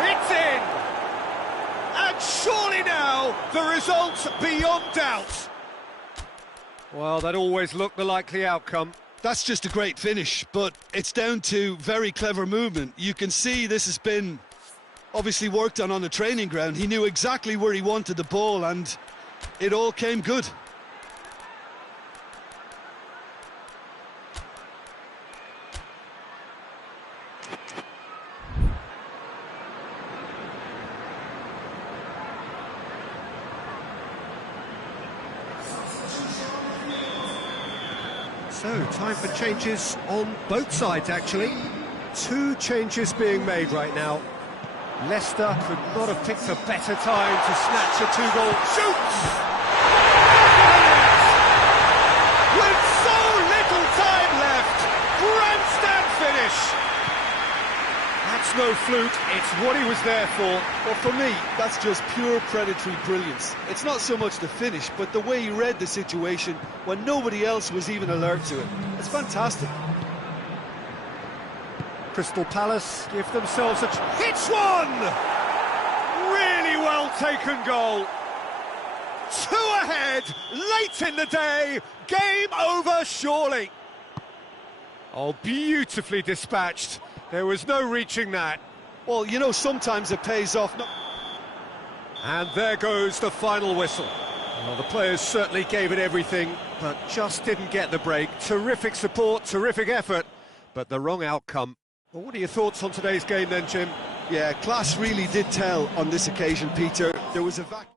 It's in! And surely now, the result's beyond doubt. Well, that always looked the likely outcome. That's just a great finish, but it's down to very clever movement. You can see this has been obviously worked on the training ground. He knew exactly where he wanted the ball, and it all came good. So, time for changes on both sides, actually. Two changes being made right now. Leicester could not have picked a better time to snatch a two-goal. Shoots! With so little time left, grandstand finish! That's no fluke, it's what he was there for. Well, for me, that's just pure predatory brilliance. It's not so much the finish, but the way he read the situation when nobody else was even alert to it. It's fantastic. Crystal Palace give themselves a... Hits one! Really well taken goal. Two ahead, late in the day, game over surely. Oh, beautifully dispatched. There was no reaching that. Well, you know, sometimes it pays off. No. And there goes the final whistle. Well, the players certainly gave it everything, but just didn't get the break. Terrific support, terrific effort, but the wrong outcome. Well, what are your thoughts on today's game then, Jim? Yeah, class really did tell on this occasion, Peter. There was a vacuum.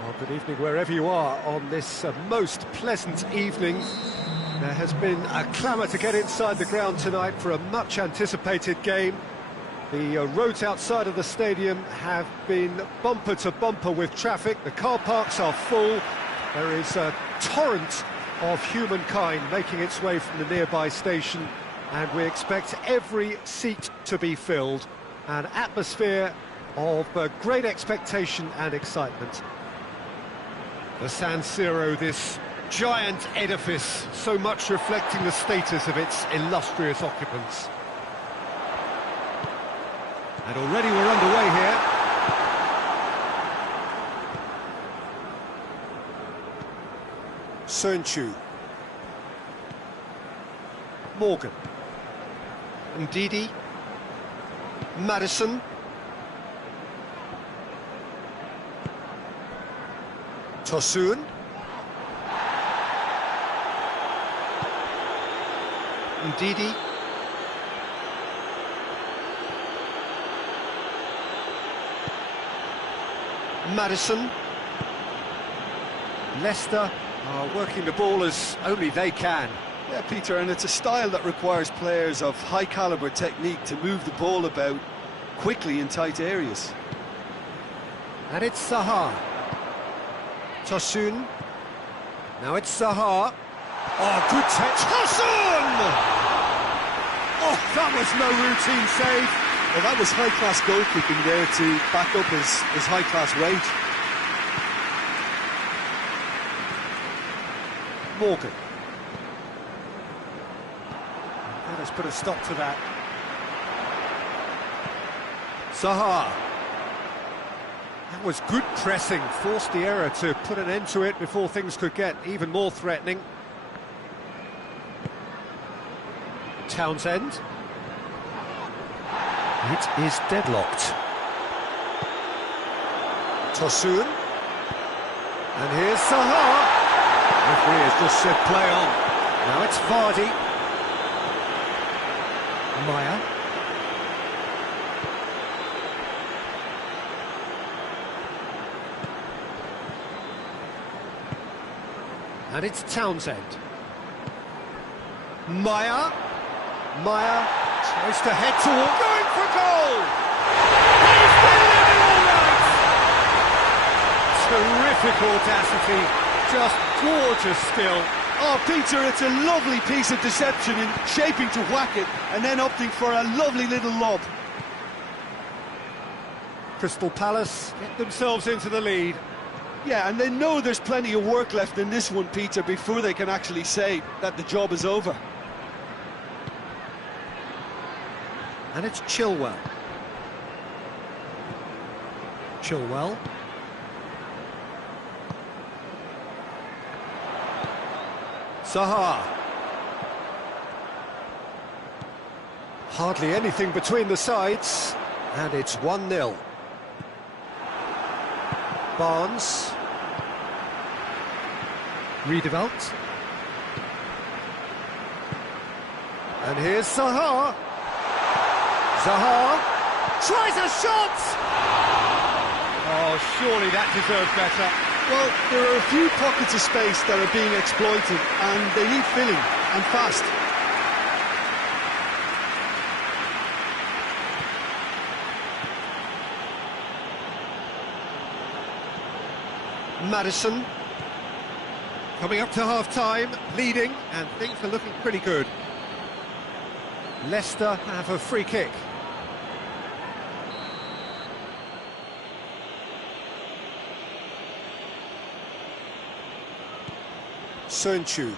Well, good evening wherever you are on this most pleasant evening. There has been a clamour to get inside the ground tonight for a much-anticipated game. The roads outside of the stadium have been bumper to bumper with traffic. The car parks are full. There is a torrent of humankind making its way from the nearby station, and we expect every seat to be filled. An atmosphere of great expectation and excitement. The San Siro, this giant edifice, so much reflecting the status of its illustrious occupants. And already we're underway here. Sönchu. Morgan. Ndidi. Madison. Tosun. Ndidi. Madison. Leicester are working the ball as only they can. Yeah, Peter, and it's a style that requires players of high-caliber technique to move the ball about quickly in tight areas. And it's Zaha. Tosun. Now it's Zaha. Oh, good touch. Tosun! Oh, that was no routine save. Well, that was high-class goalkeeping there to back up his high-class rate. Morgan. That has put a stop to that. Zaha. That was good pressing, forced the error to put an end to it before things could get even more threatening. Townsend. It is deadlocked. Tosun. And here's Zaha. Referee has just said play on. Now it's Vardy. Maya. And it's Townsend. Maya. Maya tries to head toward, going for goal! He's delivered all right! Terrific audacity, just gorgeous skill. Oh, Peter, it's a lovely piece of deception in shaping to whack it and then opting for a lovely little lob. Crystal Palace get themselves into the lead. Yeah, and they know there's plenty of work left in this one, Peter, before they can actually say that the job is over. And it's Chilwell. Chilwell. Zaha. Hardly anything between the sides, and it's 1-0. Barnes. Redeveloped. And here's Zaha. Zaha tries a shot! Oh, surely that deserved better. Well, there are a few pockets of space that are being exploited, and they need filling, and fast. Madison. Coming up to half-time, leading, and things are looking pretty good. Leicester have a free kick. Sönchu.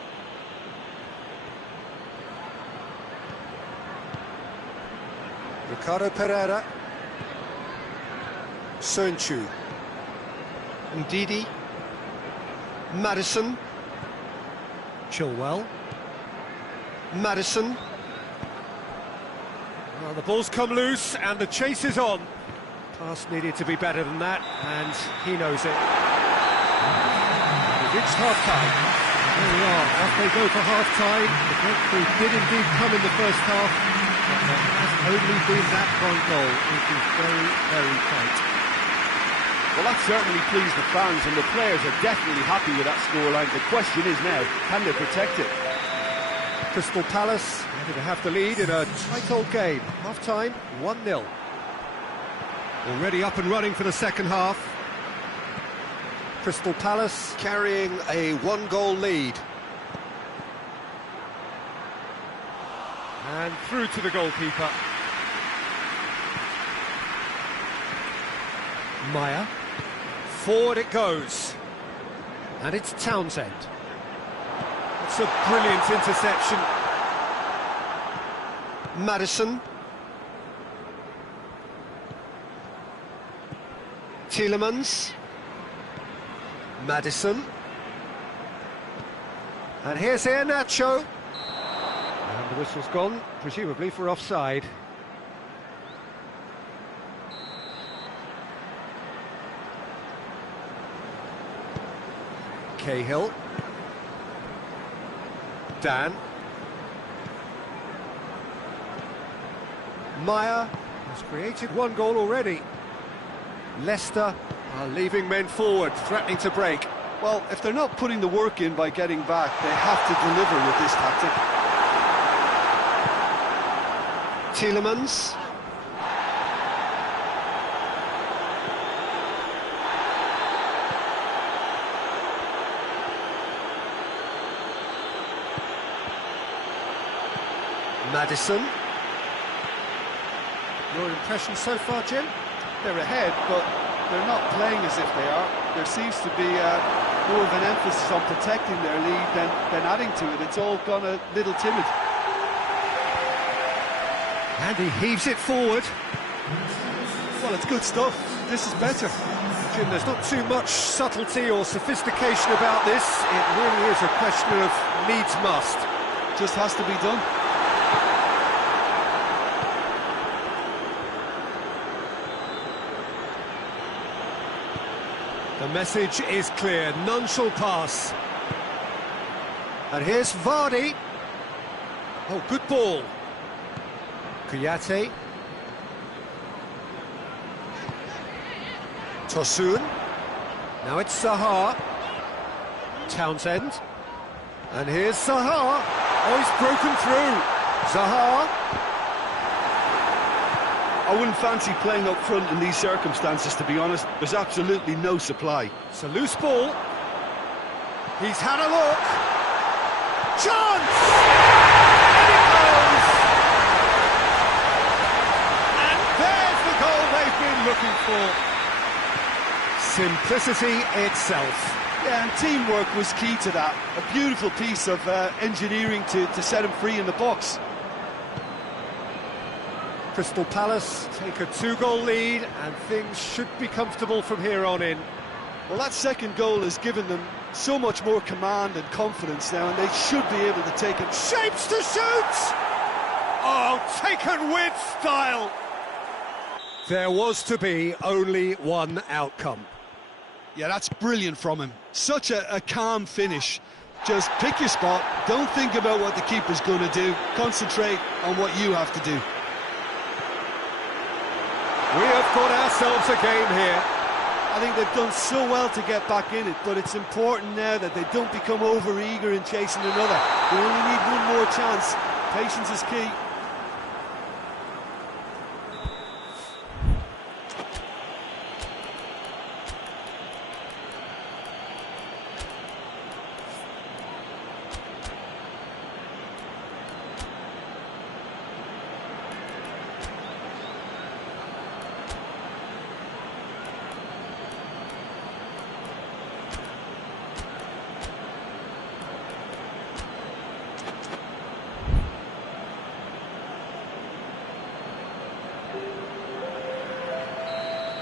Ricardo Pereira. Sönchu. Ndidi. Madison. Chilwell. Madison. Well, the ball's come loose and the chase is on. Pass needed to be better than that, and he knows it. We've reached half-time. There we are, off they go for half-time. The breakthrough did indeed come in the first half, but there has only been that one goal. It is very, very tight. Well, that certainly pleased the fans, and the players are definitely happy with that scoreline. The question is now, can they protect it? Crystal Palace ready to have the lead in a tight old game. Half-time, 1-0. Already up and running for the second half. Crystal Palace carrying a one-goal lead. And through to the goalkeeper. Meyer. Forward it goes. And it's Townsend. It's a brilliant interception. Maddison. Tielemans. Maddison. And here's Iheanacho. And the whistle's gone, presumably for offside. Cahill. Dan. Meyer has created one goal already. Leicester are leaving men forward, threatening to break. Well, if they're not putting the work in by getting back, they have to deliver with this tactic. Tielemans. Maddison. Your impression so far, Jim? They're ahead, but they're not playing as if they are. There seems to be more of an emphasis on protecting their lead than adding to it. It's all gone a little timid. And he heaves it forward. Well, it's good stuff. This is better. Jim, there's not too much subtlety or sophistication about this. It really is a question of needs must. Just has to be done. The message is clear, none shall pass. And here's Vardy. Oh, good ball. Kouyaté. Tosun. Now it's Zaha. Townsend. And here's Zaha. Oh, he's broken through. Zaha. I wouldn't fancy playing up front in these circumstances, to be honest. There's absolutely no supply. It's a loose ball. He's had a look. Chance! And it goes! And there's the goal they've been looking for. Simplicity itself. Yeah, and teamwork was key to that. A beautiful piece of engineering to set him free in the box. Crystal Palace take a two-goal lead, and things should be comfortable from here on in. Well, that second goal has given them so much more command and confidence now, and they should be able to take it. Shapes to shoot! Oh, taken with style! There was to be only one outcome. Yeah, that's brilliant from him. Such a calm finish. Just pick your spot, don't think about what the keeper's going to do, concentrate on what you have to do. We have got ourselves a game here. I think they've done so well to get back in it, but it's important now that they don't become over-eager in chasing another. They only need one more chance. Patience is key.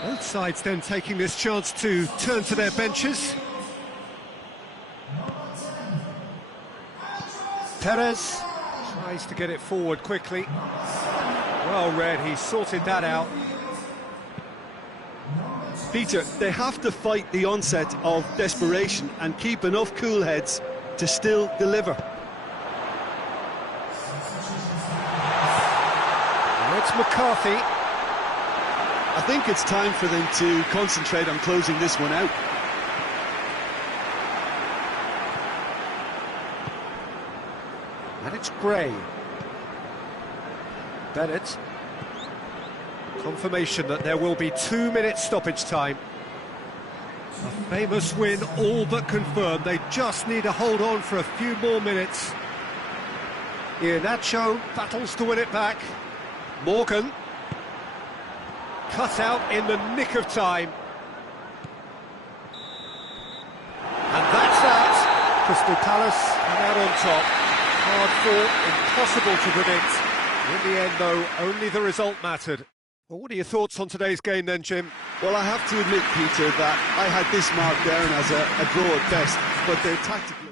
Both sides then taking this chance to turn to their benches. Perez tries to get it forward quickly. Well read, he sorted that out. Peter, they have to fight the onset of desperation and keep enough cool heads to still deliver. Now it's McCarthy. I think it's time for them to concentrate on closing this one out. And it's Gray. Bennett. Confirmation that there will be 2 minutes stoppage time. A famous win, all but confirmed. They just need to hold on for a few more minutes. Iheanacho battles to win it back. Morgan. Cut out in the nick of time. And that's that. Crystal Palace are out on top. Hard fought, impossible to predict. In the end, though, only the result mattered. Well, what are your thoughts on today's game then, Jim? Well, I have to admit, Peter, that I had this marked down as a draw at best, but they're tactically...